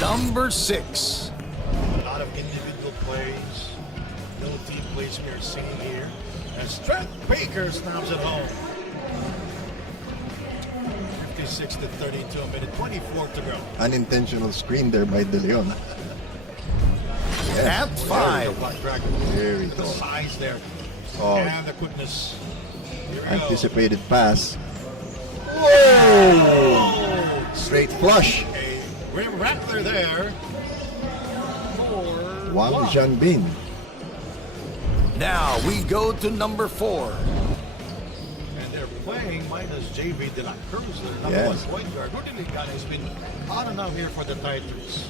Number 6. A lot of individual plays. No team plays we are seeing here. As Trent Baker snaps it home. 56 to 32, a minute 24 to go. Unintentional screen there by De Leon. At 5. Black Dragon. Very The tall. size there. Oh. And the quickness. Here we go. Anticipated pass. Oh! Straight flush. A rim rattler there. For Wang Wang. Jianbin. Now we go to number 4. And they're playing minus JV de la Cruz, their number Yes. 1 point guard. Rudy Ligan has been on and out here for the Titans.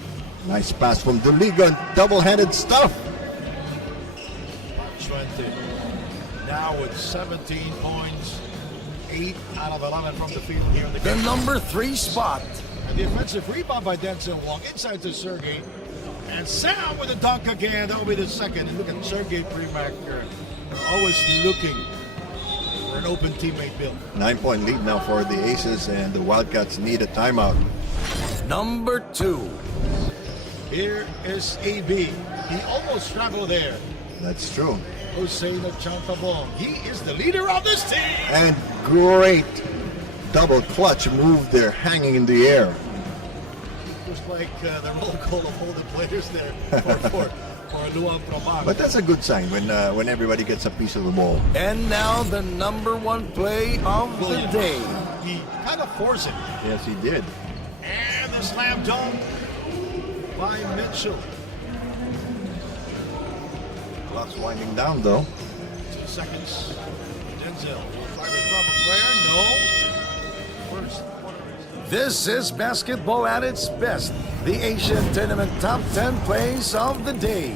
Nice pass from Duligan. Double-handed stuff. 20. Now with 17 points, 8 out of 11 from the field here in the The game. number 3 spot. And the offensive rebound by Denzel Wong inside to Sergey. And Sam with a dunk again. That'll be the second. And look at Sergey Primak always looking for an open teammate, Bill. 9-point lead now for the Aces, and the Wildcats need a timeout. Number 2. Here is AB. He almost struggled there. That's true. Hussein Chantabong. He is the leader of this team. And great double clutch move there, hanging in the air. Just like the roll call of all the players there for Luan Prabang. But that's a good sign when everybody gets a piece of the ball. And now the number 1 play of the day. He kind of forced it. Yes, he did. And the slam dunk by Mitchell. Clock's winding down though. 2 seconds. Denzel will try to drop a player. No. First. This is basketball at its best. The Asian Tournament top 10 plays of the day.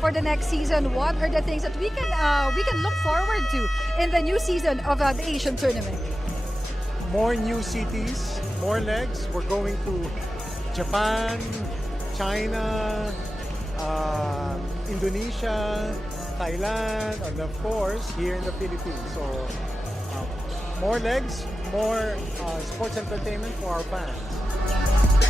For the next season, what are the things that we can look forward to in the new season of the Asian Tournament? more new cities, more legs. We're going to Japan, China, Indonesia, Thailand, and of course here in the Philippines. So more legs, more sports entertainment for our fans.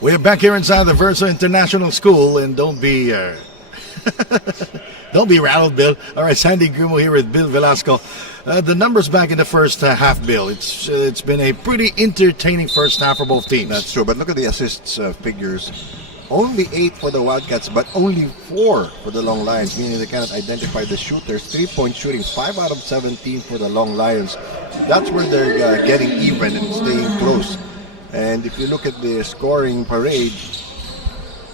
We're back here inside the Versa International School, and don't be don't be rattled, Bill. All right, Sandy Grumo here with Bill Velasco. The numbers back in the first half, Bill. It's been a pretty entertaining first half for both teams. That's true, but look at the assists figures. Only 8 for the Wildcats, but only 4 for the Long Lions, meaning they cannot identify the shooters. 3-point shooting, 5 out of 17 for the Long Lions. That's where they're getting even and staying close. And if you look at the scoring parade,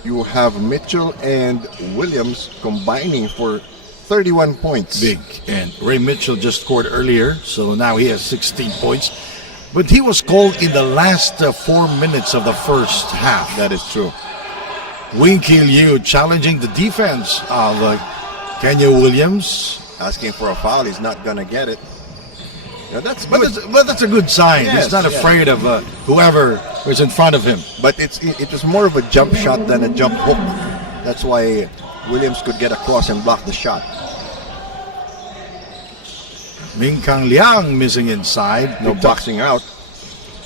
you have Mitchell and Williams combining for 31 points. Big. And Ray Mitchell just scored earlier, so now he has 16 points. But he was called in the last 4 minutes of the first half. That is true. Winky Liu challenging the defense of Kenya Williams. Asking for a foul, he's not going to get it. Yeah, that's But good. that's a good sign. Yes, He's not yes. afraid of whoever is in front of him. But it was more of a jump shot than a jump hook. That's why Williams could get across and block the shot. Ming Kang Liang missing inside. No Picked up boxing out.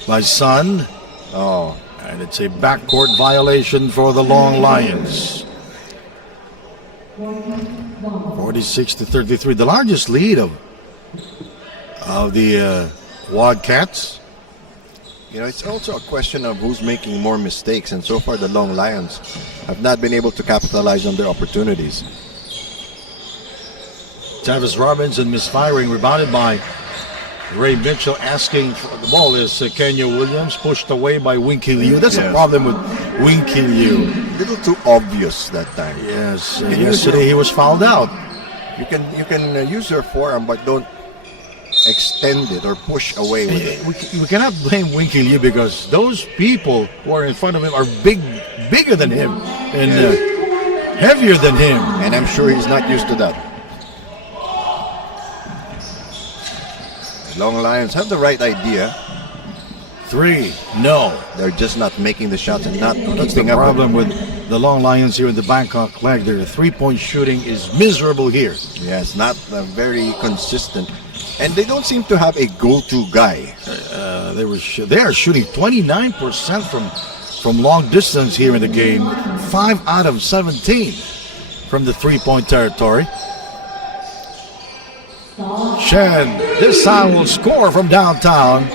by Sun. Oh, And it's a backcourt violation for the Long Lions. 46-33. The largest lead of the Wildcats. you know, it's also a question of who's making more mistakes, and so far the Long Lions have not been able to capitalize on their opportunities. Travis Robinson misfiring, rebounded by Ray Mitchell, asking for the ball is Kenya Williams, pushed away by Winky Liu. That's the Yes. problem with Winky Liu. A little too obvious that time. Yes, Can yesterday he was fouled out. You can use your forearm, but don't extend it or push away with it. We cannot blame Winky Liu because those people who are in front of him are bigger than him and heavier than him. And I'm sure he's not used to that. The Long Lions have the right idea. 3, no. They're just not making the shots and not That's the keeping up. problem with the Long Lions here in the Bangkok leg. Their three-point shooting is miserable here. Yes, not very consistent. And they don't seem to have a go-to guy. They are shooting 29% from long distance here in the game. 5 out of 17 from the three-point territory. Shen this time will score from downtown.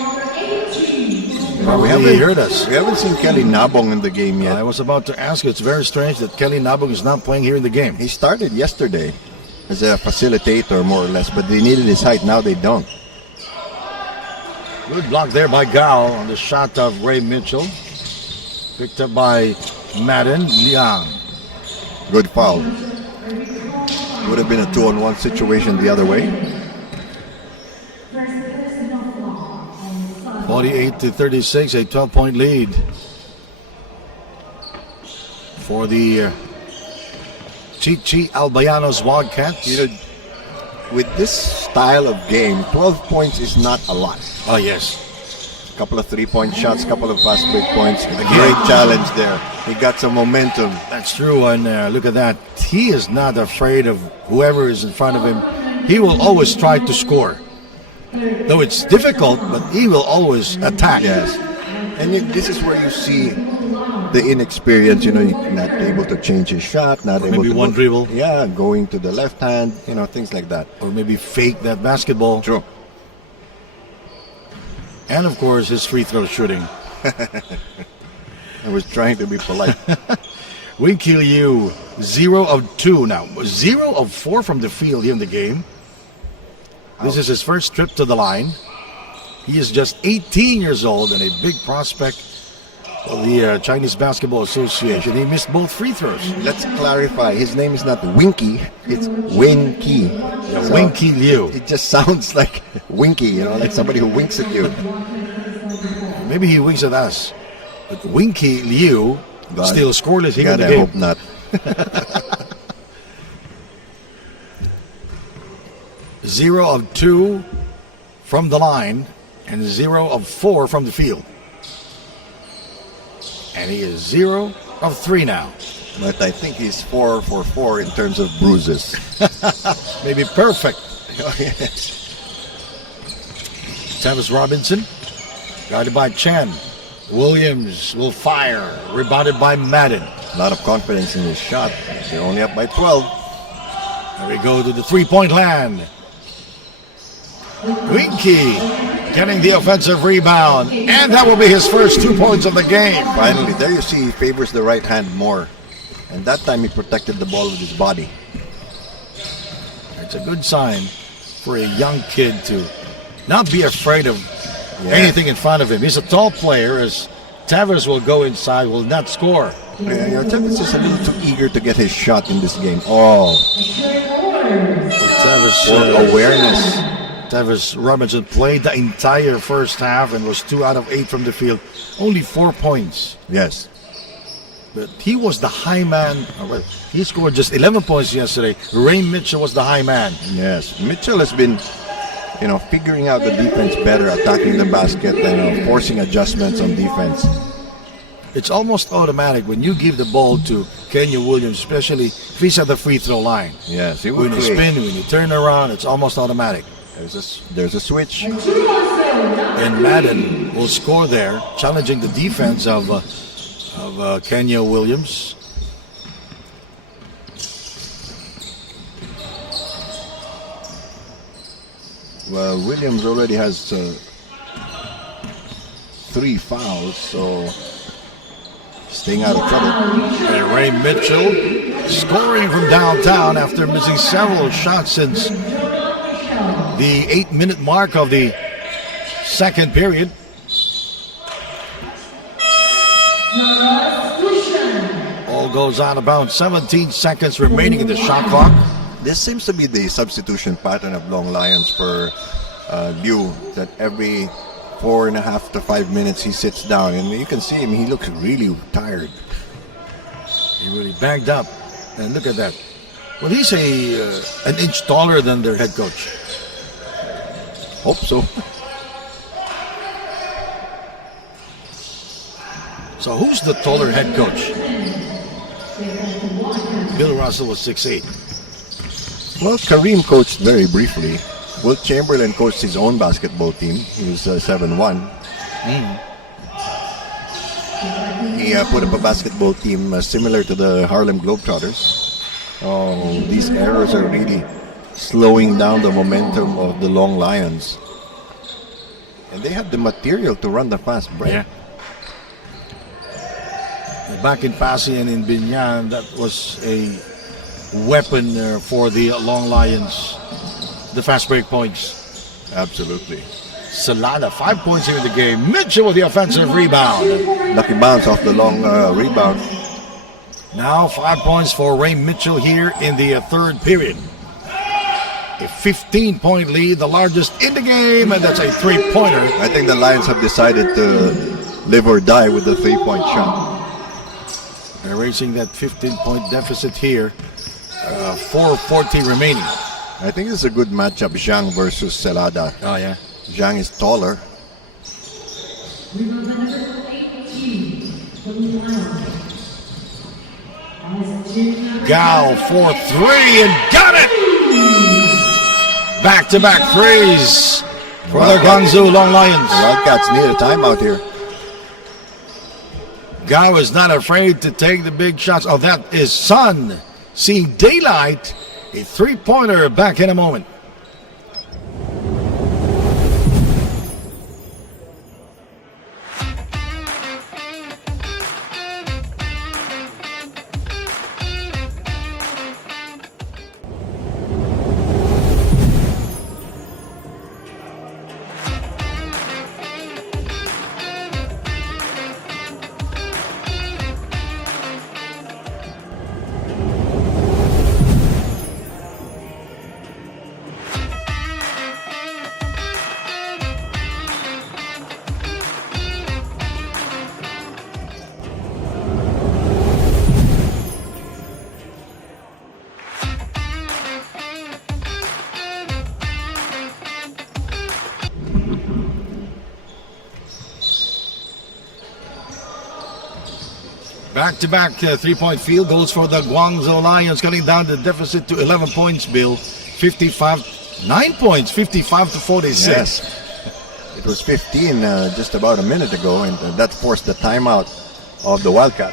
Probably heard us. We haven't seen Kelly Nabong in the game yet. I was about to ask you, it's very strange that Kelly Nabong is not playing here in the game. He started yesterday as a facilitator, more or less, but they needed his height. Now they don't. Good block there by Gao on the shot of Ray Mitchell. Picked up by Madden Liang. Good foul. Would have been a 2-on-1 situation the other way. 48-36, a 12-point lead for the Chichi Albayanos Wildcats. You know, with this style of game, 12 points is not a lot. Oh, yes. A couple of 3-point shots, couple of fast break points. A great challenge there. He got some momentum. That's true, and look at that. He is not afraid of whoever is in front of him. He will always try to score. Though it's difficult, but he will always attack. Yes. And this is where you see the inexperience, not able to change his shot, not Or able maybe to one dribble. Yeah, going to the left hand, things like that. Or maybe fake that basketball. True. And of course, his free throw shooting. I was trying to be polite. Winky Liu, 0 of 2 now. 0 of 4 from the field here in the game. This is his first trip to the line. He is just 18 years old and a big prospect of the Chinese Basketball Association. He missed both free throws. Let's clarify. His name is not Winky, it's Winky. Yeah, Winky Liu. It just sounds like Winky, like somebody who winks at you. Maybe he winks at us. But Winky Liu still scoreless here in God, the I game. hope not. 0 of 2 from the line and 0 of 4 from the field. And he is 0 of 3 now. But I think he's 4 for 4 in terms of bruises. Maybe perfect. Travis Robinson, guarded by Chen. Williams will fire, rebounded by Madden. A lot of confidence in his shot. They're only up by 12. There we go to the three-point land. Winky getting the offensive rebound, and that will be his first 2 points of the game. Finally, there you see he favors the right hand more. And that time he protected the ball with his body. It's a good sign for a young kid to not be afraid of anything in front of him. He's a tall player, as Tavares will go inside, will not score. Yeah, Tavares is a little too eager to get his shot in this game. Oh, Tavares, awareness. Travis Robinson played the entire first half and was 2 out of 8 from the field. Only 4 points. Yes. But he was the high man. He scored just 11 points yesterday. Ray Mitchell was the high man. Yes. Mitchell has been, figuring out the defense better, attacking the basket, and forcing adjustments on defense. It's almost automatic when you give the ball to Kenya Williams, especially if he's at the free throw line. Yes. He When will you spin, when you turn around, it's almost automatic. There's a switch. And Madden will score there, challenging the defense of Kenya Williams. Well, Williams already has 3 fouls, so staying out of trouble. And Ray Mitchell scoring from downtown after missing several shots since the 8-minute mark of the second period. Ball goes out of bounds. 17 seconds remaining in the shot clock. This seems to be the substitution pattern of Long Lions for Liu, that every 4.5 to 5 minutes he sits down, and you can see him, he looks really tired. He really bagged up. And look at that. Well, he's an inch taller than their head coach. Hope so. So who's the taller head coach? Bill Russell was 6'8". Well, Kareem coached very briefly. Will Chamberlain coached his own basketball team. He was 7'1". He put up a basketball team similar to the Harlem Globetrotters. Oh, these errors are really slowing down the momentum of the Long Lions. And they have the material to run the fast break. Yeah. Back in Pasay and in Binyan, that was a weapon for the Long Lions. The fast break points. Absolutely. Salada, 5 points here in the game. Mitchell with the offensive rebound. Lucky bounce off the long rebound. Now 5 points for Ray Mitchell here in the third period. a 15-point lead, the largest in the game, and that's a three-pointer. I think the Lions have decided to live or die with the 3-point shot. Erasing that 15-point deficit here. 4:14 remaining. I think this is a good matchup, Zhang versus Celada. Oh, yeah. Zhang is taller. Gao for three and got it! Back-to-back threes for the Guangzhou Long Lions. Wildcats need a timeout here. Gao is not afraid to take the big shots. Oh, that is Sun seeing daylight. A three-pointer back in a moment. Back-to-back three-point field goals for the Guangzhou Lions, cutting down the deficit to 11 points, Bill. 9 points, 55 to 46. Yes. It was 15 just about a minute ago, and that forced the timeout of the Wildcat.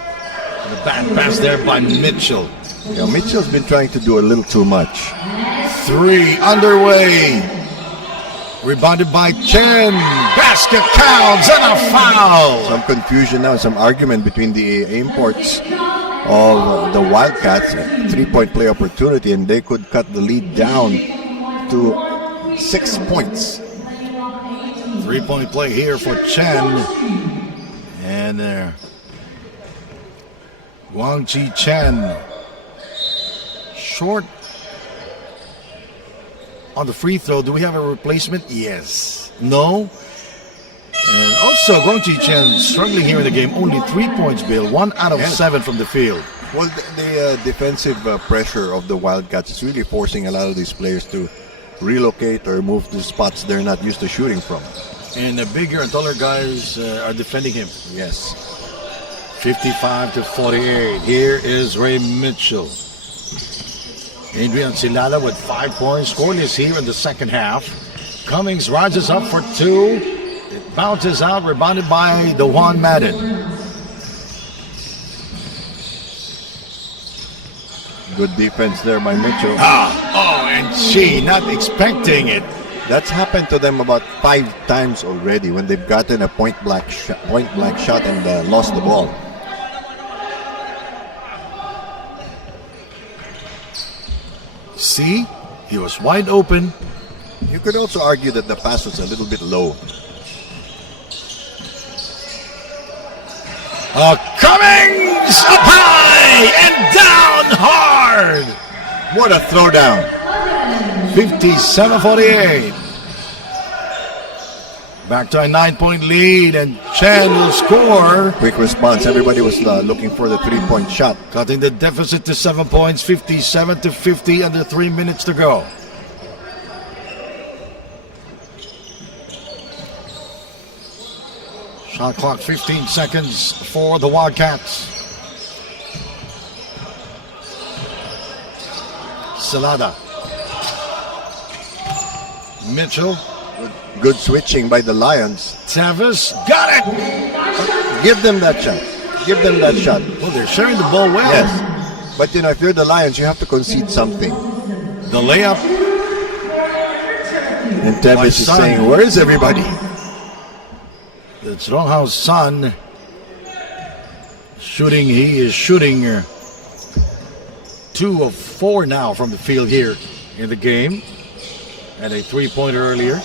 The bad pass there by Mitchell. You know, Mitchell's been trying to do a little too much. Three underway. Rebounded by Chen. Basket counts and a foul. Some confusion now, some argument between the imports of the Wildcats. 3-point play opportunity, and they could cut the lead down to 6 points. 3-point play here for Chen. And there. Wang Chi Chen. Short on the free throw. Do we have a replacement? Yes. No. And also, Guangqi Chen struggling here in the game. Only 3 points, Bill. 1 out of 7 from the field. Well, the defensive pressure of the Wildcats is really forcing a lot of these players to relocate or move to spots they're not used to shooting from. And the bigger and taller guys are defending him. Yes. 55 to 48. Here is Ray Mitchell. Adrian Silala with 5 points. Scoreless here in the second half. Cummings rises up for 2. It bounces out, rebounded by the Juan Madden. Good defense there by Mitchell. And she not expecting it. That's happened to them about 5 times already when they've gotten a point blank shot and lost the ball. See, he was wide open. You could also argue that the pass was a little bit low. Cummings up high and down hard. What a throwdown. 57-48. Back to a 9-point lead, and Chen will score. Quick response. Everybody was looking for the 3-point shot. Cutting the deficit to 7 points, 57 to 50, under 3 minutes to go. Shot clock 15 seconds for the Wildcats. Salada. Mitchell. Good switching by the Lions. Tavis got it. Give them that shot. Give them that shot. Well, they're sharing the ball well. Yes. But, if you're the Lions, you have to concede something. The layup. And Tavis is saying, where is everybody? It's Ronghao's son. He is shooting 2 of 4 now from the field here in the game. Had a 3-pointer earlier.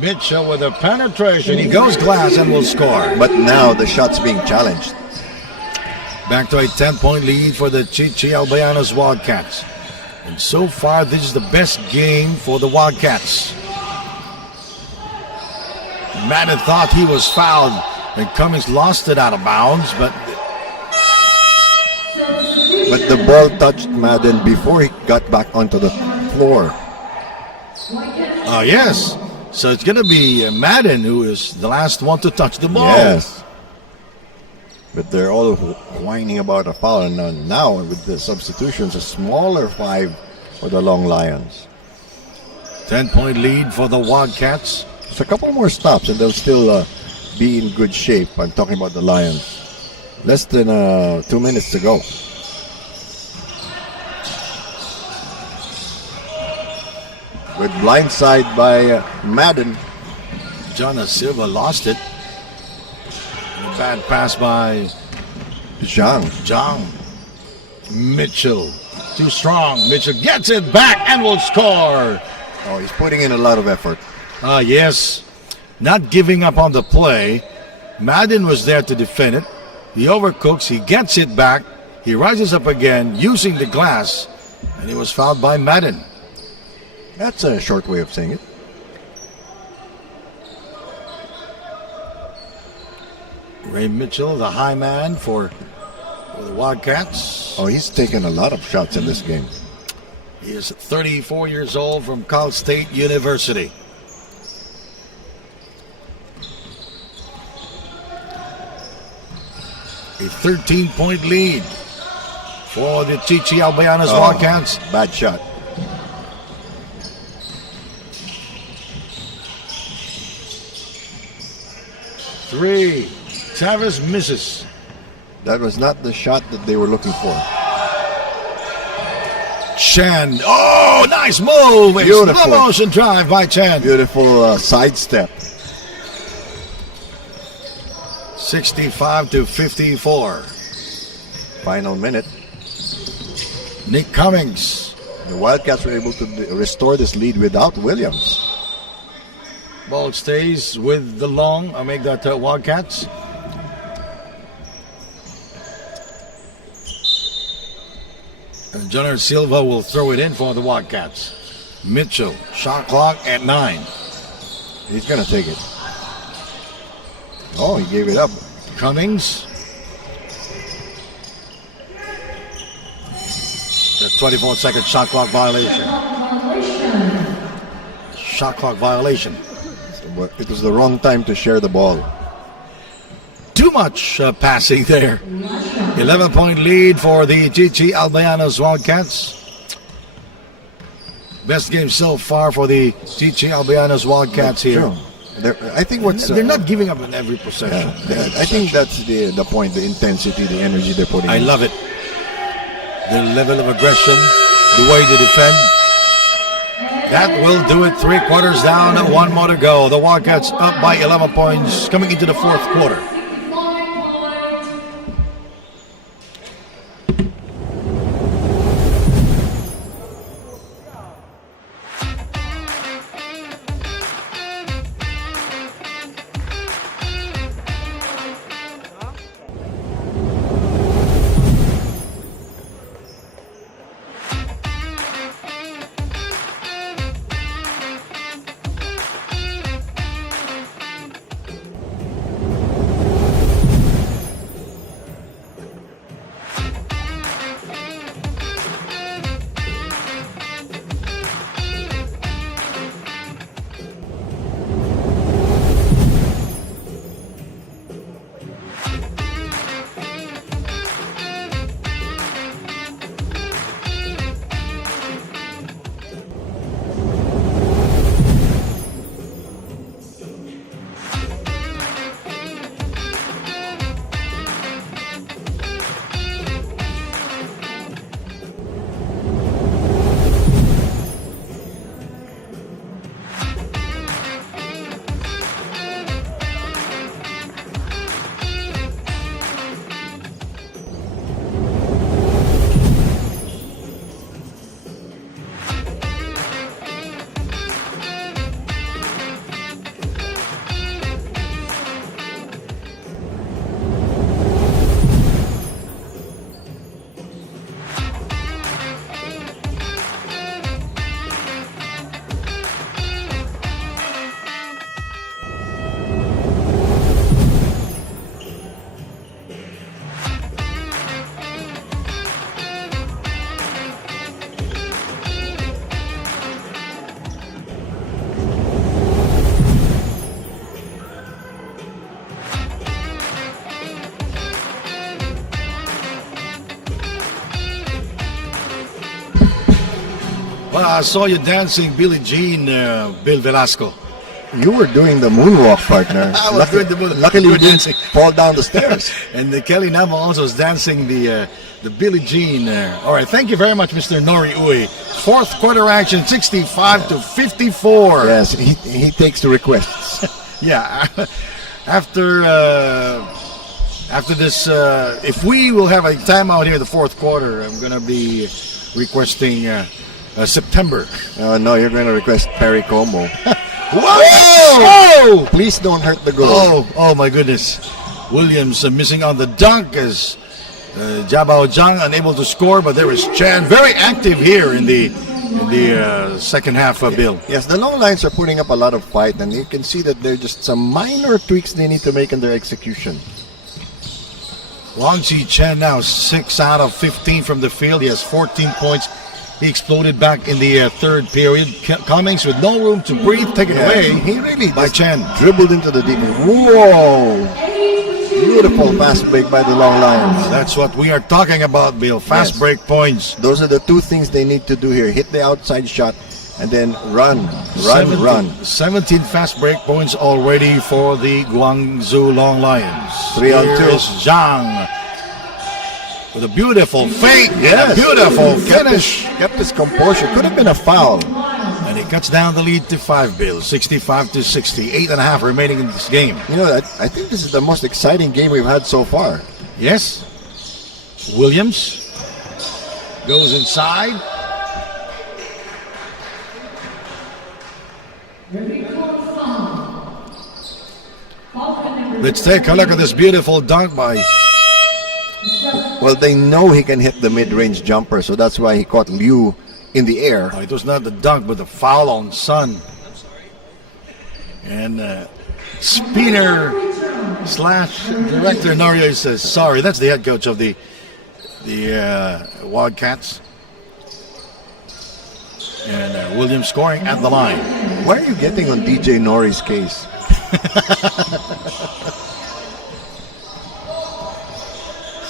Mitchell with a penetration. He goes glass and will score. But now the shot's being challenged. Back to a 10-point lead for the Chichi Albayanos Wildcats. And so far, this is the best game for the Wildcats. Madden thought he was fouled, and Cummings lost it out of bounds, but the ball touched Madden before he got back onto the floor. yes. So it's going to be Madden who is the last one to touch the ball. Yes. But they're all whining about a foul, and now with the substitutions, a smaller 5 for the Long Lions. 10-point lead for the Wildcats. So a couple more stops and they'll still be in good shape. I'm talking about the Lions. Less than 2 minutes to go. Good blindside by Madden. John Silva lost it. And a bad pass by Zhang. Zhang. Mitchell. Too strong. Mitchell gets it back and will score. Oh, he's putting in a lot of effort. Yes. Not giving up on the play. Madden was there to defend it. He overcooks. He gets it back. He rises up again using the glass. And he was fouled by Madden. That's a short way of saying it. Ray Mitchell, the high man for the Wildcats. Oh, he's taken a lot of shots in this game. He is 34 years old from Cal State University. A 13-point lead for the Chichi Albayanas Wildcats. Bad shot. Three. Chavez misses. That was not the shot that they were looking for. Chen. Oh, nice move. A Beautiful. slow motion drive by Chen. Beautiful sidestep. 65 to 54. Final minute. Nick Cummings. The Wildcats were able to restore this lead without Williams. Ball stays with the long. I'll make that Wildcats. And Jonathan Silva will throw it in for the Wildcats. Mitchell, shot clock at 9. He's going to take it. Oh, he gave it up. Cummings. The 24-second shot clock violation. Shot clock violation. But it was the wrong time to share the ball. Too much passing there. 11-point lead for the Chichi Albayanas Wildcats. Best game so far for the Chichi Albayanas Wildcats here. True. I think They're not giving up in every possession. I think that's the point, the intensity, the energy they're putting I in. love it. The level of aggression, the way they defend. That will do it. 3 quarters down, 1 more to go. The Wildcats up by 11 points coming into the 4th quarter. Well, I saw you dancing Billie Jean, Bill Velasco. You were doing the moonwalk, partner. I was doing the moonwalk. Luckily, You you were didn't dancing. fall down the stairs. And Kelly Nama also was dancing the Billie Jean. All right, thank you very much, Mr. Nori Uy. Fourth quarter action, 65-54. Yes, he takes the requests. Yeah, after this, if we will have a timeout here in the fourth quarter, I'm gonna be requesting September. No, you're going to request Perry Como. Whoa! Please don't hurt the goal. Oh my goodness. Williams missing on the dunk as Jabao Zhang unable to score, but there is Chan very active here in the second half of Bill. Yes, the long lines are putting up a lot of fight, and you can see that there are just some minor tweaks they need to make in their execution. Wang Chi Chen now 6 out of 15 from the field. He has 14 points. He exploded back in the third period. Cummings with no room to breathe, taken away He really by just Chen. dribbled into the defense. Whoa! Beautiful fast break by the long lines. That's what we are talking about, Bill. Fast Yes. break points. Those are the two things they need to do here. Hit the outside shot and then run. 17 fast break points already for the Guangzhou Long Lions. 3 on Here 2. is Zhang with a beautiful fake and a Yes. beautiful finish. Kept his composure. Could have been a foul. And he cuts down the lead to 5, Bill. 65-60. 8.5 remaining in this game. You know, I think this is the most exciting game we've had so far. Yes. Williams goes inside. Let's take a look at this beautiful dunk by. Well, they know he can hit the mid-range jumper, so that's why he caught Liu in the air. It was not the dunk, but the foul on Sun. And spinner slash director Norio says sorry. That's the head coach of the Wildcats. And Williams scoring at the line. Why are you getting on DJ Nori's case?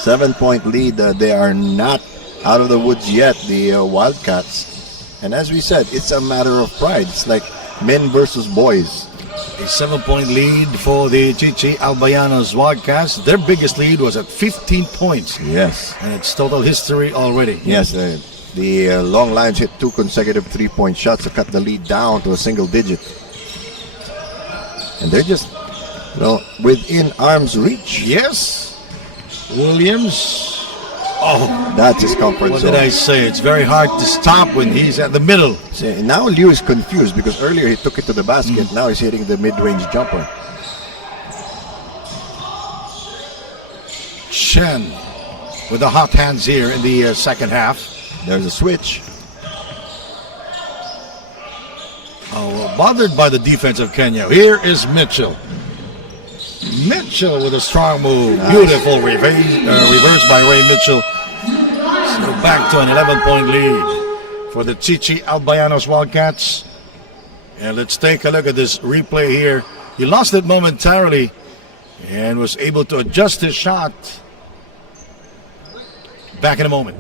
7-point lead. They are not out of the woods yet, the Wildcats. And as we said, it's a matter of pride. It's like men versus boys. A 7-point lead for the Chichi Albayanos Wildcats. Their biggest lead was at 15 points. Yes. And it's total history already. Yes, the Long Lions hit 2 consecutive 3-point shots to cut the lead down to a single digit. And they're just, within arm's reach. Yes. Williams. Oh, That's his comfort what zone. did I say? It's very hard to stop when he's at the middle. See, now Liu is confused because earlier he took it to the basket. Now he's hitting the mid-range jumper. Chen with the hot hands here in the second half. There's a switch. Oh, bothered by the defense of Kenya. Here is Mitchell. Mitchell with a strong move. Nice. Beautiful reverse by Ray Mitchell. So back to an 11-point lead for the Chichi Albayanos Wildcats. And let's take a look at this replay here. He lost it momentarily and was able to adjust his shot. Back in a moment.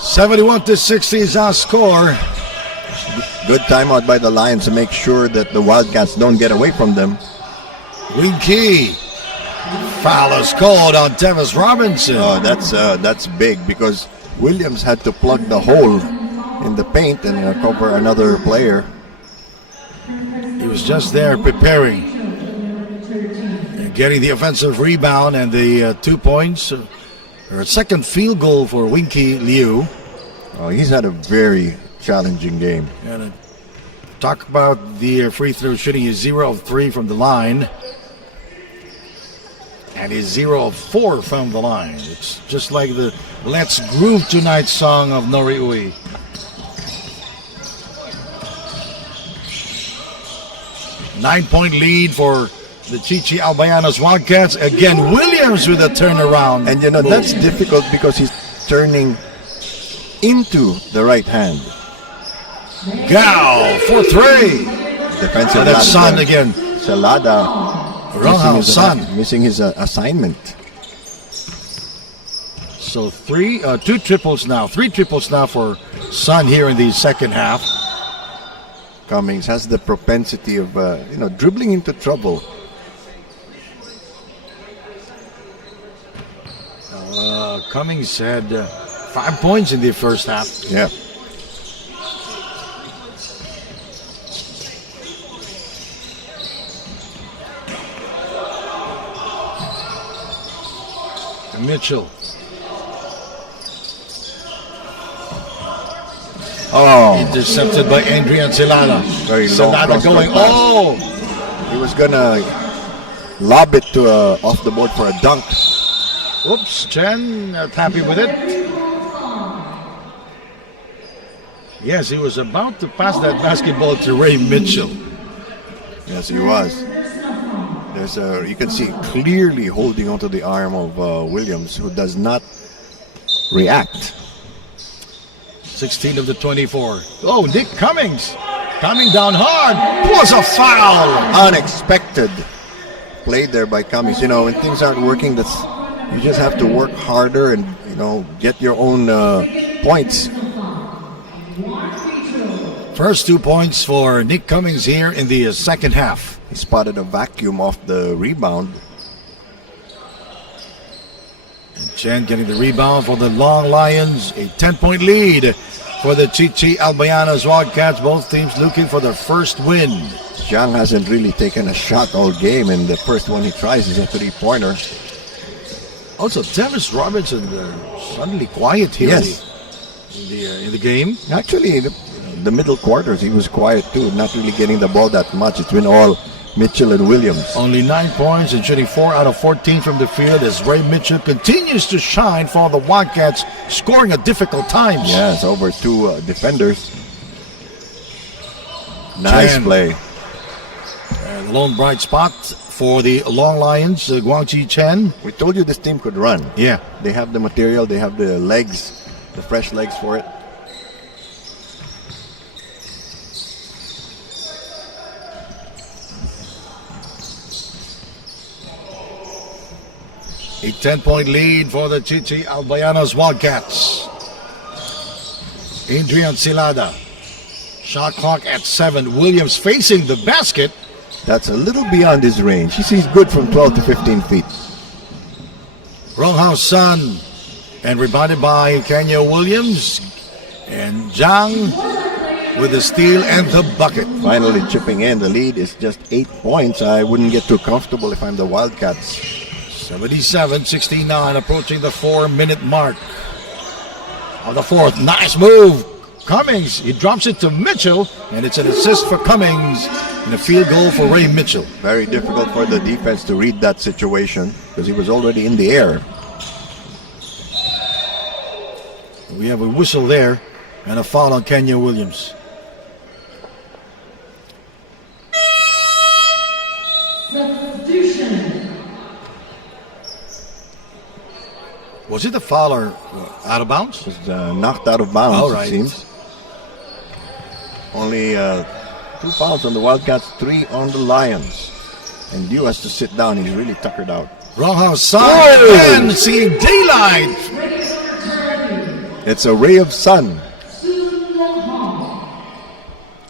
(71-60) is our score. Good timeout by the Lions to make sure that the Wildcats don't get away from them. Wing Key Foul is called on Tevis Robinson. Oh, that's big because Williams had to plug the hole in the paint and cover another player. He was just there preparing, getting the offensive rebound and the 2 points. Or second field goal for Winky Liu. Oh, he's had a very challenging game. And talk about the free throw shooting. He's 0 of 3 from the line. And he's 0 of 4 from the line. It's just like the Let's Groove Tonight song of Nori Uy. Nine-point lead for the Chichi Albayanos Wildcats. Again, Williams with a turnaround. And move. that's difficult because he's turning into the right hand. Gal for 3. Defensive And that's Son lapse. again. Salada Wrong Son. missing his assignment. So 2 triples now. 3 triples now for Son here in the second half. Cummings has the propensity of dribbling into trouble. Cummings had 5 points in the first half. Yeah. Mitchell. Oh, Intercepted by Adrian Celada. Very long Celada cross-court going, pass. oh! he was gonna lob it to off the board for a dunk. Oops, Chen not happy with it. Yes, he was about to pass that basketball to Ray Mitchell. Yes, he was. There's you can see clearly holding onto the arm of Williams, who does not react. 16 of the 24. Oh, Nick Cummings coming down hard. Was a foul. Unexpected play there by Cummings. When things aren't working, you just have to work harder and get your own points. First 2 points for Nick Cummings here in the second half. He spotted a vacuum off the rebound. And Chen getting the rebound for the Long Lions. A 10-point lead for the Chichi Albayanos Wildcats. Both teams looking for their first win. Zhang hasn't really taken a shot all game, and the first one he tries is a three-pointer. Also, Tevis Robinson suddenly quiet here Yes. in the game. Actually, the middle quarters, he was quiet too, not really getting the ball that much. It's been all Mitchell and Williams. Only 9 points and shooting 4 out of 14 from the field as Ray Mitchell continues to shine for the Wildcats, scoring at difficult times. Yes, over 2 defenders. Nice Chen. play. And lone bright spot for the Long Lions, Guangqi Chen. We told you this team could run. Yeah. They have the material, they have the legs, the fresh legs for it. A 10-point lead for the Chichi Albayanos Wildcats. Adrian Celada. Shot clock at 7. Williams facing the basket. That's a little beyond his range. He's good from 12 to 15 feet. Wrong Sun. And rebounded by Kenya Williams. And Zhang with the steal and the bucket. Finally chipping in. The lead is just 8 points. I wouldn't get too comfortable if I'm the Wildcats. 77-69, approaching the 4-minute mark of the fourth. Nice move. Cummings, he drops it to Mitchell, and it's an assist for Cummings and a field goal for Ray Mitchell. Very difficult for the defense to read that situation because he was already in the air. We have a whistle there and a foul on Kenya Williams. Was it a foul or out of bounds? Was knocked out of bounds, All right. it seems. Only 2 fouls on the Wildcats, 3 on the Lions. And Dio has to sit down. He's really tuckered out. Wrong side Oh! and seeing daylight. It's a ray of sun.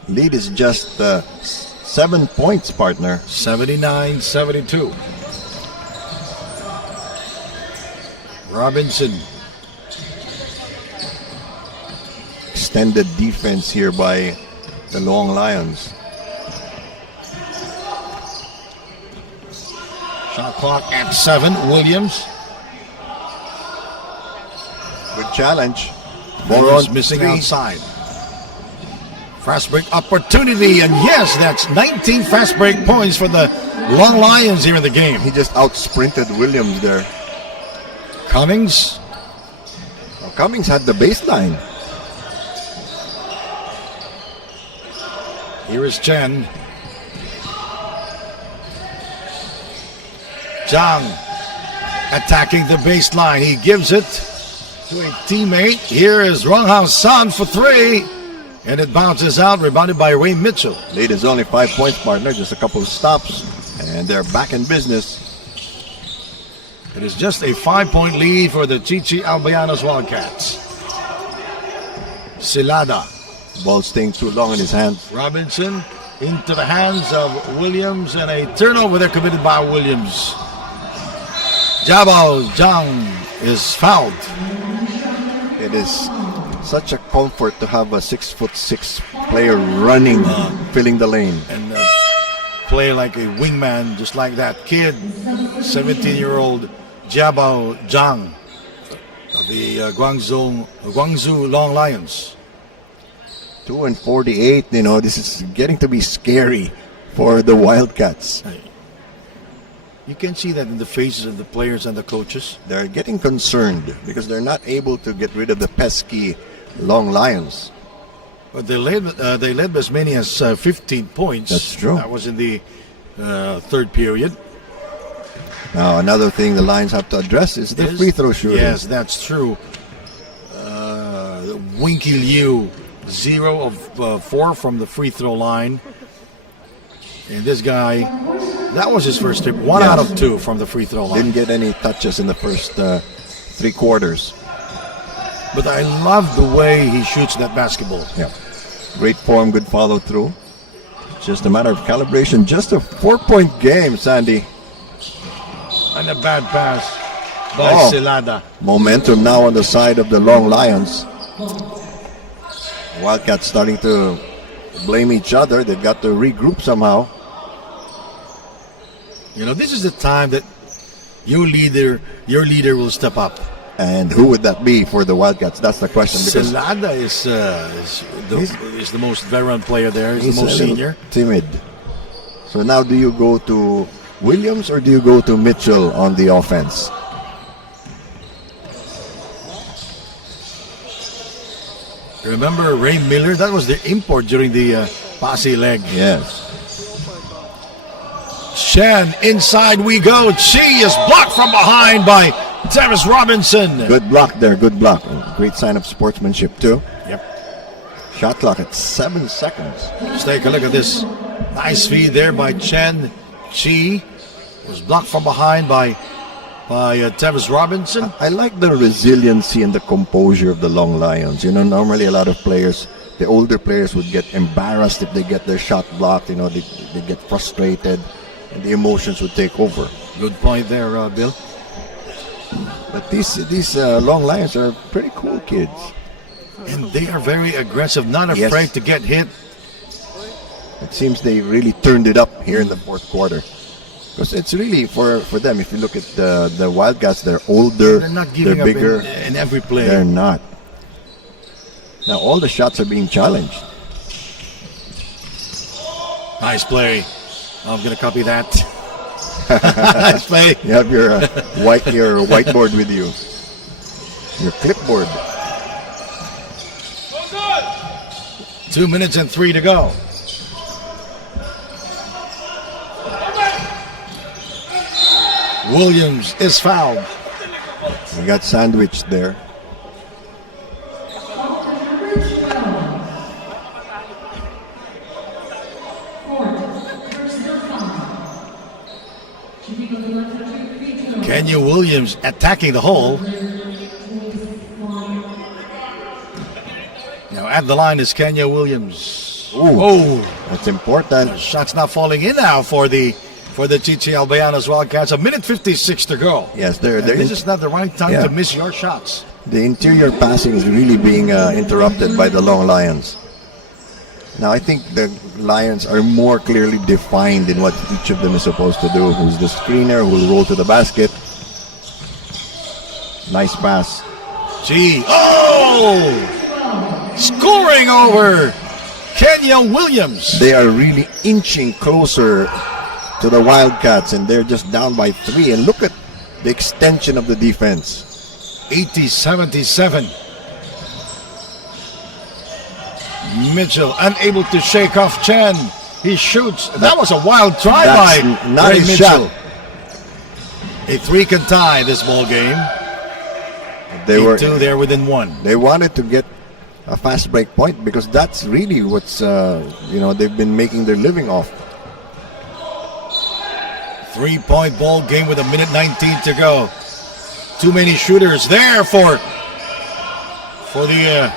Lead is just 7 points, partner. 79-72. Robinson. Extended defense here by the Long Lions. Shot clock at 7. Williams. Good challenge. Williams missing outside. Fast break opportunity, and yes, that's 19 fast break points for the Long Lions here in the game. He just out-sprinted Williams there. Cummings. Now, Cummings had the baseline. Here is Chen. Zhang attacking the baseline. He gives it to a teammate. Here is Ronghan San for 3. And it bounces out, rebounded by Ray Mitchell. Lead is only 5 points, partner. Just a couple of stops, and they're back in business. It is just a 5-point lead for the Chichi Albayanos Wildcats. Silada. Ball staying too long in his hand. Robinson into the hands of Williams, and a turnover there committed by Williams. Jabao Zhang is fouled. It is such a comfort to have a 6'6" player running, filling the lane. And play like a wingman, just like that kid, 17-year-old Jabao Zhang of the Guangzhou Long Lions. 2-48, you know, this is getting to be scary for the Wildcats. You can see that in the faces of the players and the coaches. They're getting concerned because they're not able to get rid of the pesky Long Lions. But they led by as many as 15 points. That's true. That was in the third period. Now, another thing the Lions have to address is the free throw shooting. Yes, that's true. Winky Liu, 0 of 4 from the free throw line. And this guy, that was his first trip. 1 out of 2 from the free throw line. Didn't get any touches in the first 3 quarters. But I love the way he shoots that basketball. Yeah. Great form, good follow through. Just a matter of calibration. Just a 4-point game, Sandy. And a bad pass by Silada. Momentum now on the side of the Long Lions. Wildcats starting to blame each other. They've got to regroup somehow. You know, this is the time that your leader will step up. And who would that be for the Wildcats? That's the question. Because Silada is the most veteran player there. He's the most senior. Timid. So now do you go to Williams or do you go to Mitchell on the offense? Remember Ray Miller? That was the import during the Pasay leg. Yes. Shen, inside we go. Chi is blocked from behind by Travis Robinson. Good block there, good block. Great sign of sportsmanship too. Yep. Shot clock at 7 seconds. Let's take a look at this. Nice feed there by Chen. Chi was blocked from behind by Travis Robinson. I like the resiliency and the composure of the Long Lions. You know, normally a lot of players, the older players would get embarrassed if they get their shot blocked. You know, they get frustrated and the emotions would take over. Good point there, Bill. But these Long Lions are pretty cool kids. And they are very aggressive, not afraid to get hit. It seems they really turned it up here in the fourth quarter. Because it's really, for them, if you look at the Wildcats, they're older, They're not giving they're bigger. up in every play. They're not. Now all the shots are being challenged. Nice play. I'm going to copy that. Nice play. You have your whiteboard with you. Your clipboard. 2 minutes and 3 to go. Williams is fouled. We got sandwiched there. Kenya Williams attacking the hole. Now at the line is Kenya Williams. Ooh, that's important. Shots not falling in now for the for the Chichi Albayanos Wildcats. A minute 56 to go. Yes, This is not the right time Yeah. to miss your shots. the interior passing is really being interrupted by the Long Lions. Now, I think the Lions are more clearly defined in what each of them is supposed to do. Who's the screener, who will roll to the basket. Nice pass. Gee. Oh! Scoring over Kenya Williams. They are really inching closer to the Wildcats, and they're just down by 3. And look at the extension of the defense. 80-77. Mitchell unable to shake off Chen. He shoots. That was a wild try by That's not Ray his Mitchell. shot. A 3 can tie this ball game. They were 2 there within 1. they wanted to get a fast break point because that's really what's they've been making their living off. 3-point ball game with a minute 19 to go. Too many shooters there for the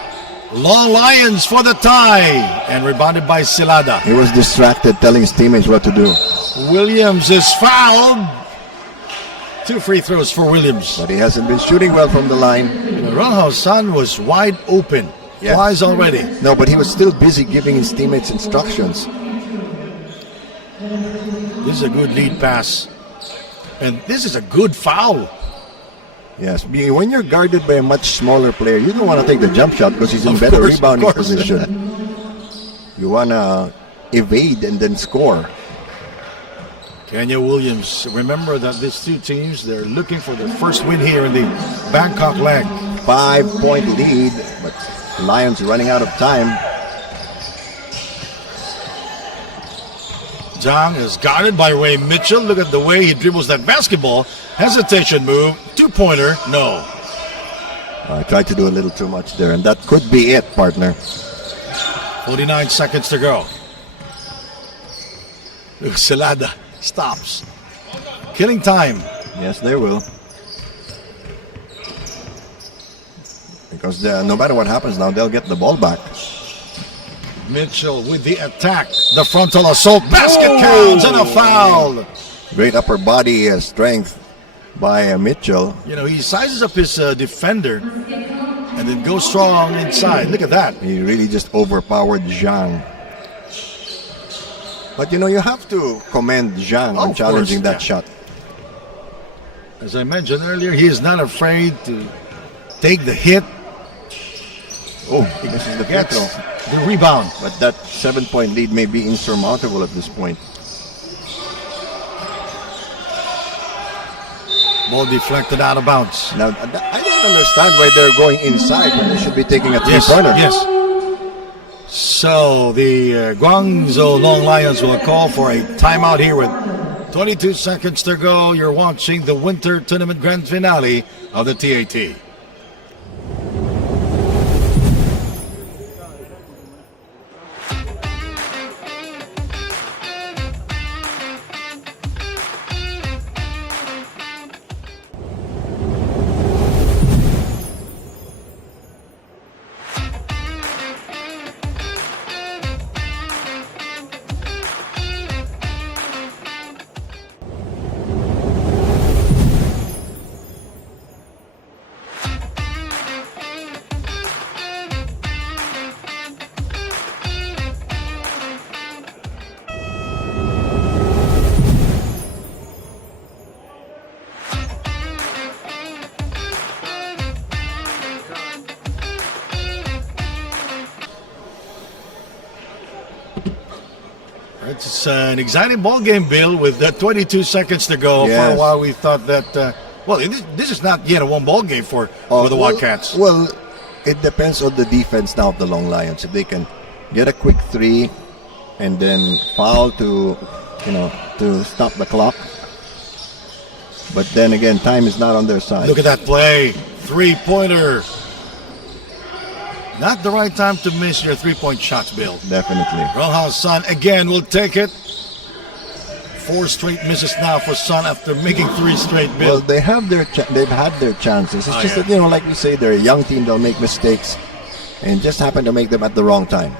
Long Lions for the tie, and rebounded by Silada. He was distracted telling his teammates what to do, Williams is fouled. 2 free throws for Williams. but he hasn't been shooting well from the line. Ronald's son was wide open. Yeah. Twice already. No, but he was still busy giving his teammates instructions. This is a good lead pass. And this is a good foul. Yes, when you're guarded by a much smaller player, you don't want to take the jump shot because he's in Of better course, of rebounding course. position. You want to evade and then score. Kenya Williams. Remember that these two teams, they're looking for their first win here in the Bangkok leg. 5-point lead, but Lions running out of time. Zhang is guarded by Ray Mitchell. Look at the way he dribbles that basketball. Hesitation move. 2-pointer. No. I tried to do a little too much there, and that could be it, partner. 49 seconds to go. Look, Salada stops. Killing time. Yes, they will. Because no matter what happens now, they'll get the ball back. Mitchell with the attack. The frontal assault. Basket counts and a foul. Great upper body strength by Mitchell. You know, he sizes up his defender and then goes strong inside. Look at that. He really just overpowered Zhang. But you have to commend Zhang on Of challenging course, that yeah. shot. As I mentioned earlier, he is not afraid to take the hit. Oh, this is the free Gets throw. the rebound. But that 7-point lead may be insurmountable at this point. Ball deflected out of bounds. Now, I don't understand why they're going inside when they should be taking a Yes, three-pointer. yes. So the Guangzhou Long Lions will call for a timeout here with 22 seconds to go. You're watching the Winter Tournament Grand Finale of the TAT. It's an exciting ball game, Bill, with 22 seconds to go. For a Yes. while, we thought that, this is not yet a one ball game for the Wildcats. Well, it depends on the defense now of the Long Lions. If they can get a quick three and then foul to stop the clock. But then again, time is not on their side. Look at that play. 3-pointer. Not the right time to miss your 3-point shots, Bill. Definitely. Rojas Son again will take it. 4 straight misses now for Son after making 3 straight, Bill. Well, they've had their chances. It's just yeah. that, like we say, they're a young team. They'll make mistakes and just happen to make them at the wrong time.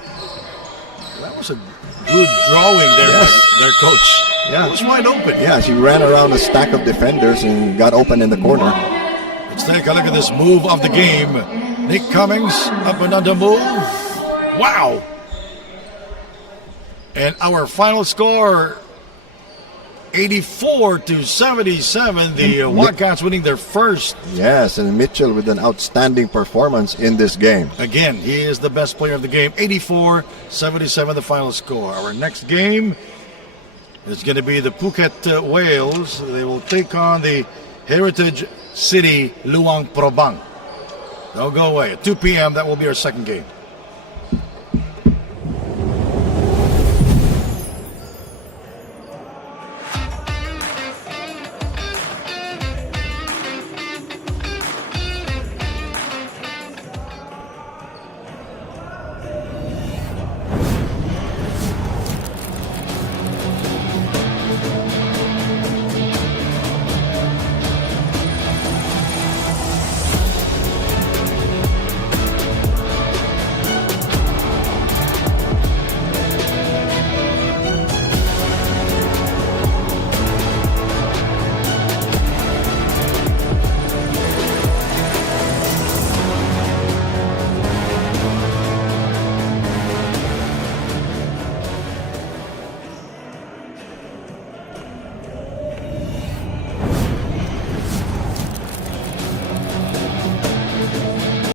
That was a good drawing there Yes. by their coach. Yeah. It was wide open. Yeah, she ran around a stack of defenders and got open in the corner. Let's take a look at this move of the game. Nick Cummings up another move. Wow. And our final score, 84-77. The Wildcats winning their first. Yes, and Mitchell with an outstanding performance in this game. Again, he is the best player of the game. 84-77 the final score. Our next game is going to be the Phuket Whales. They will take on the Heritage City Luang Prabang. Don't go away. At 2 p.m., that will be our second game.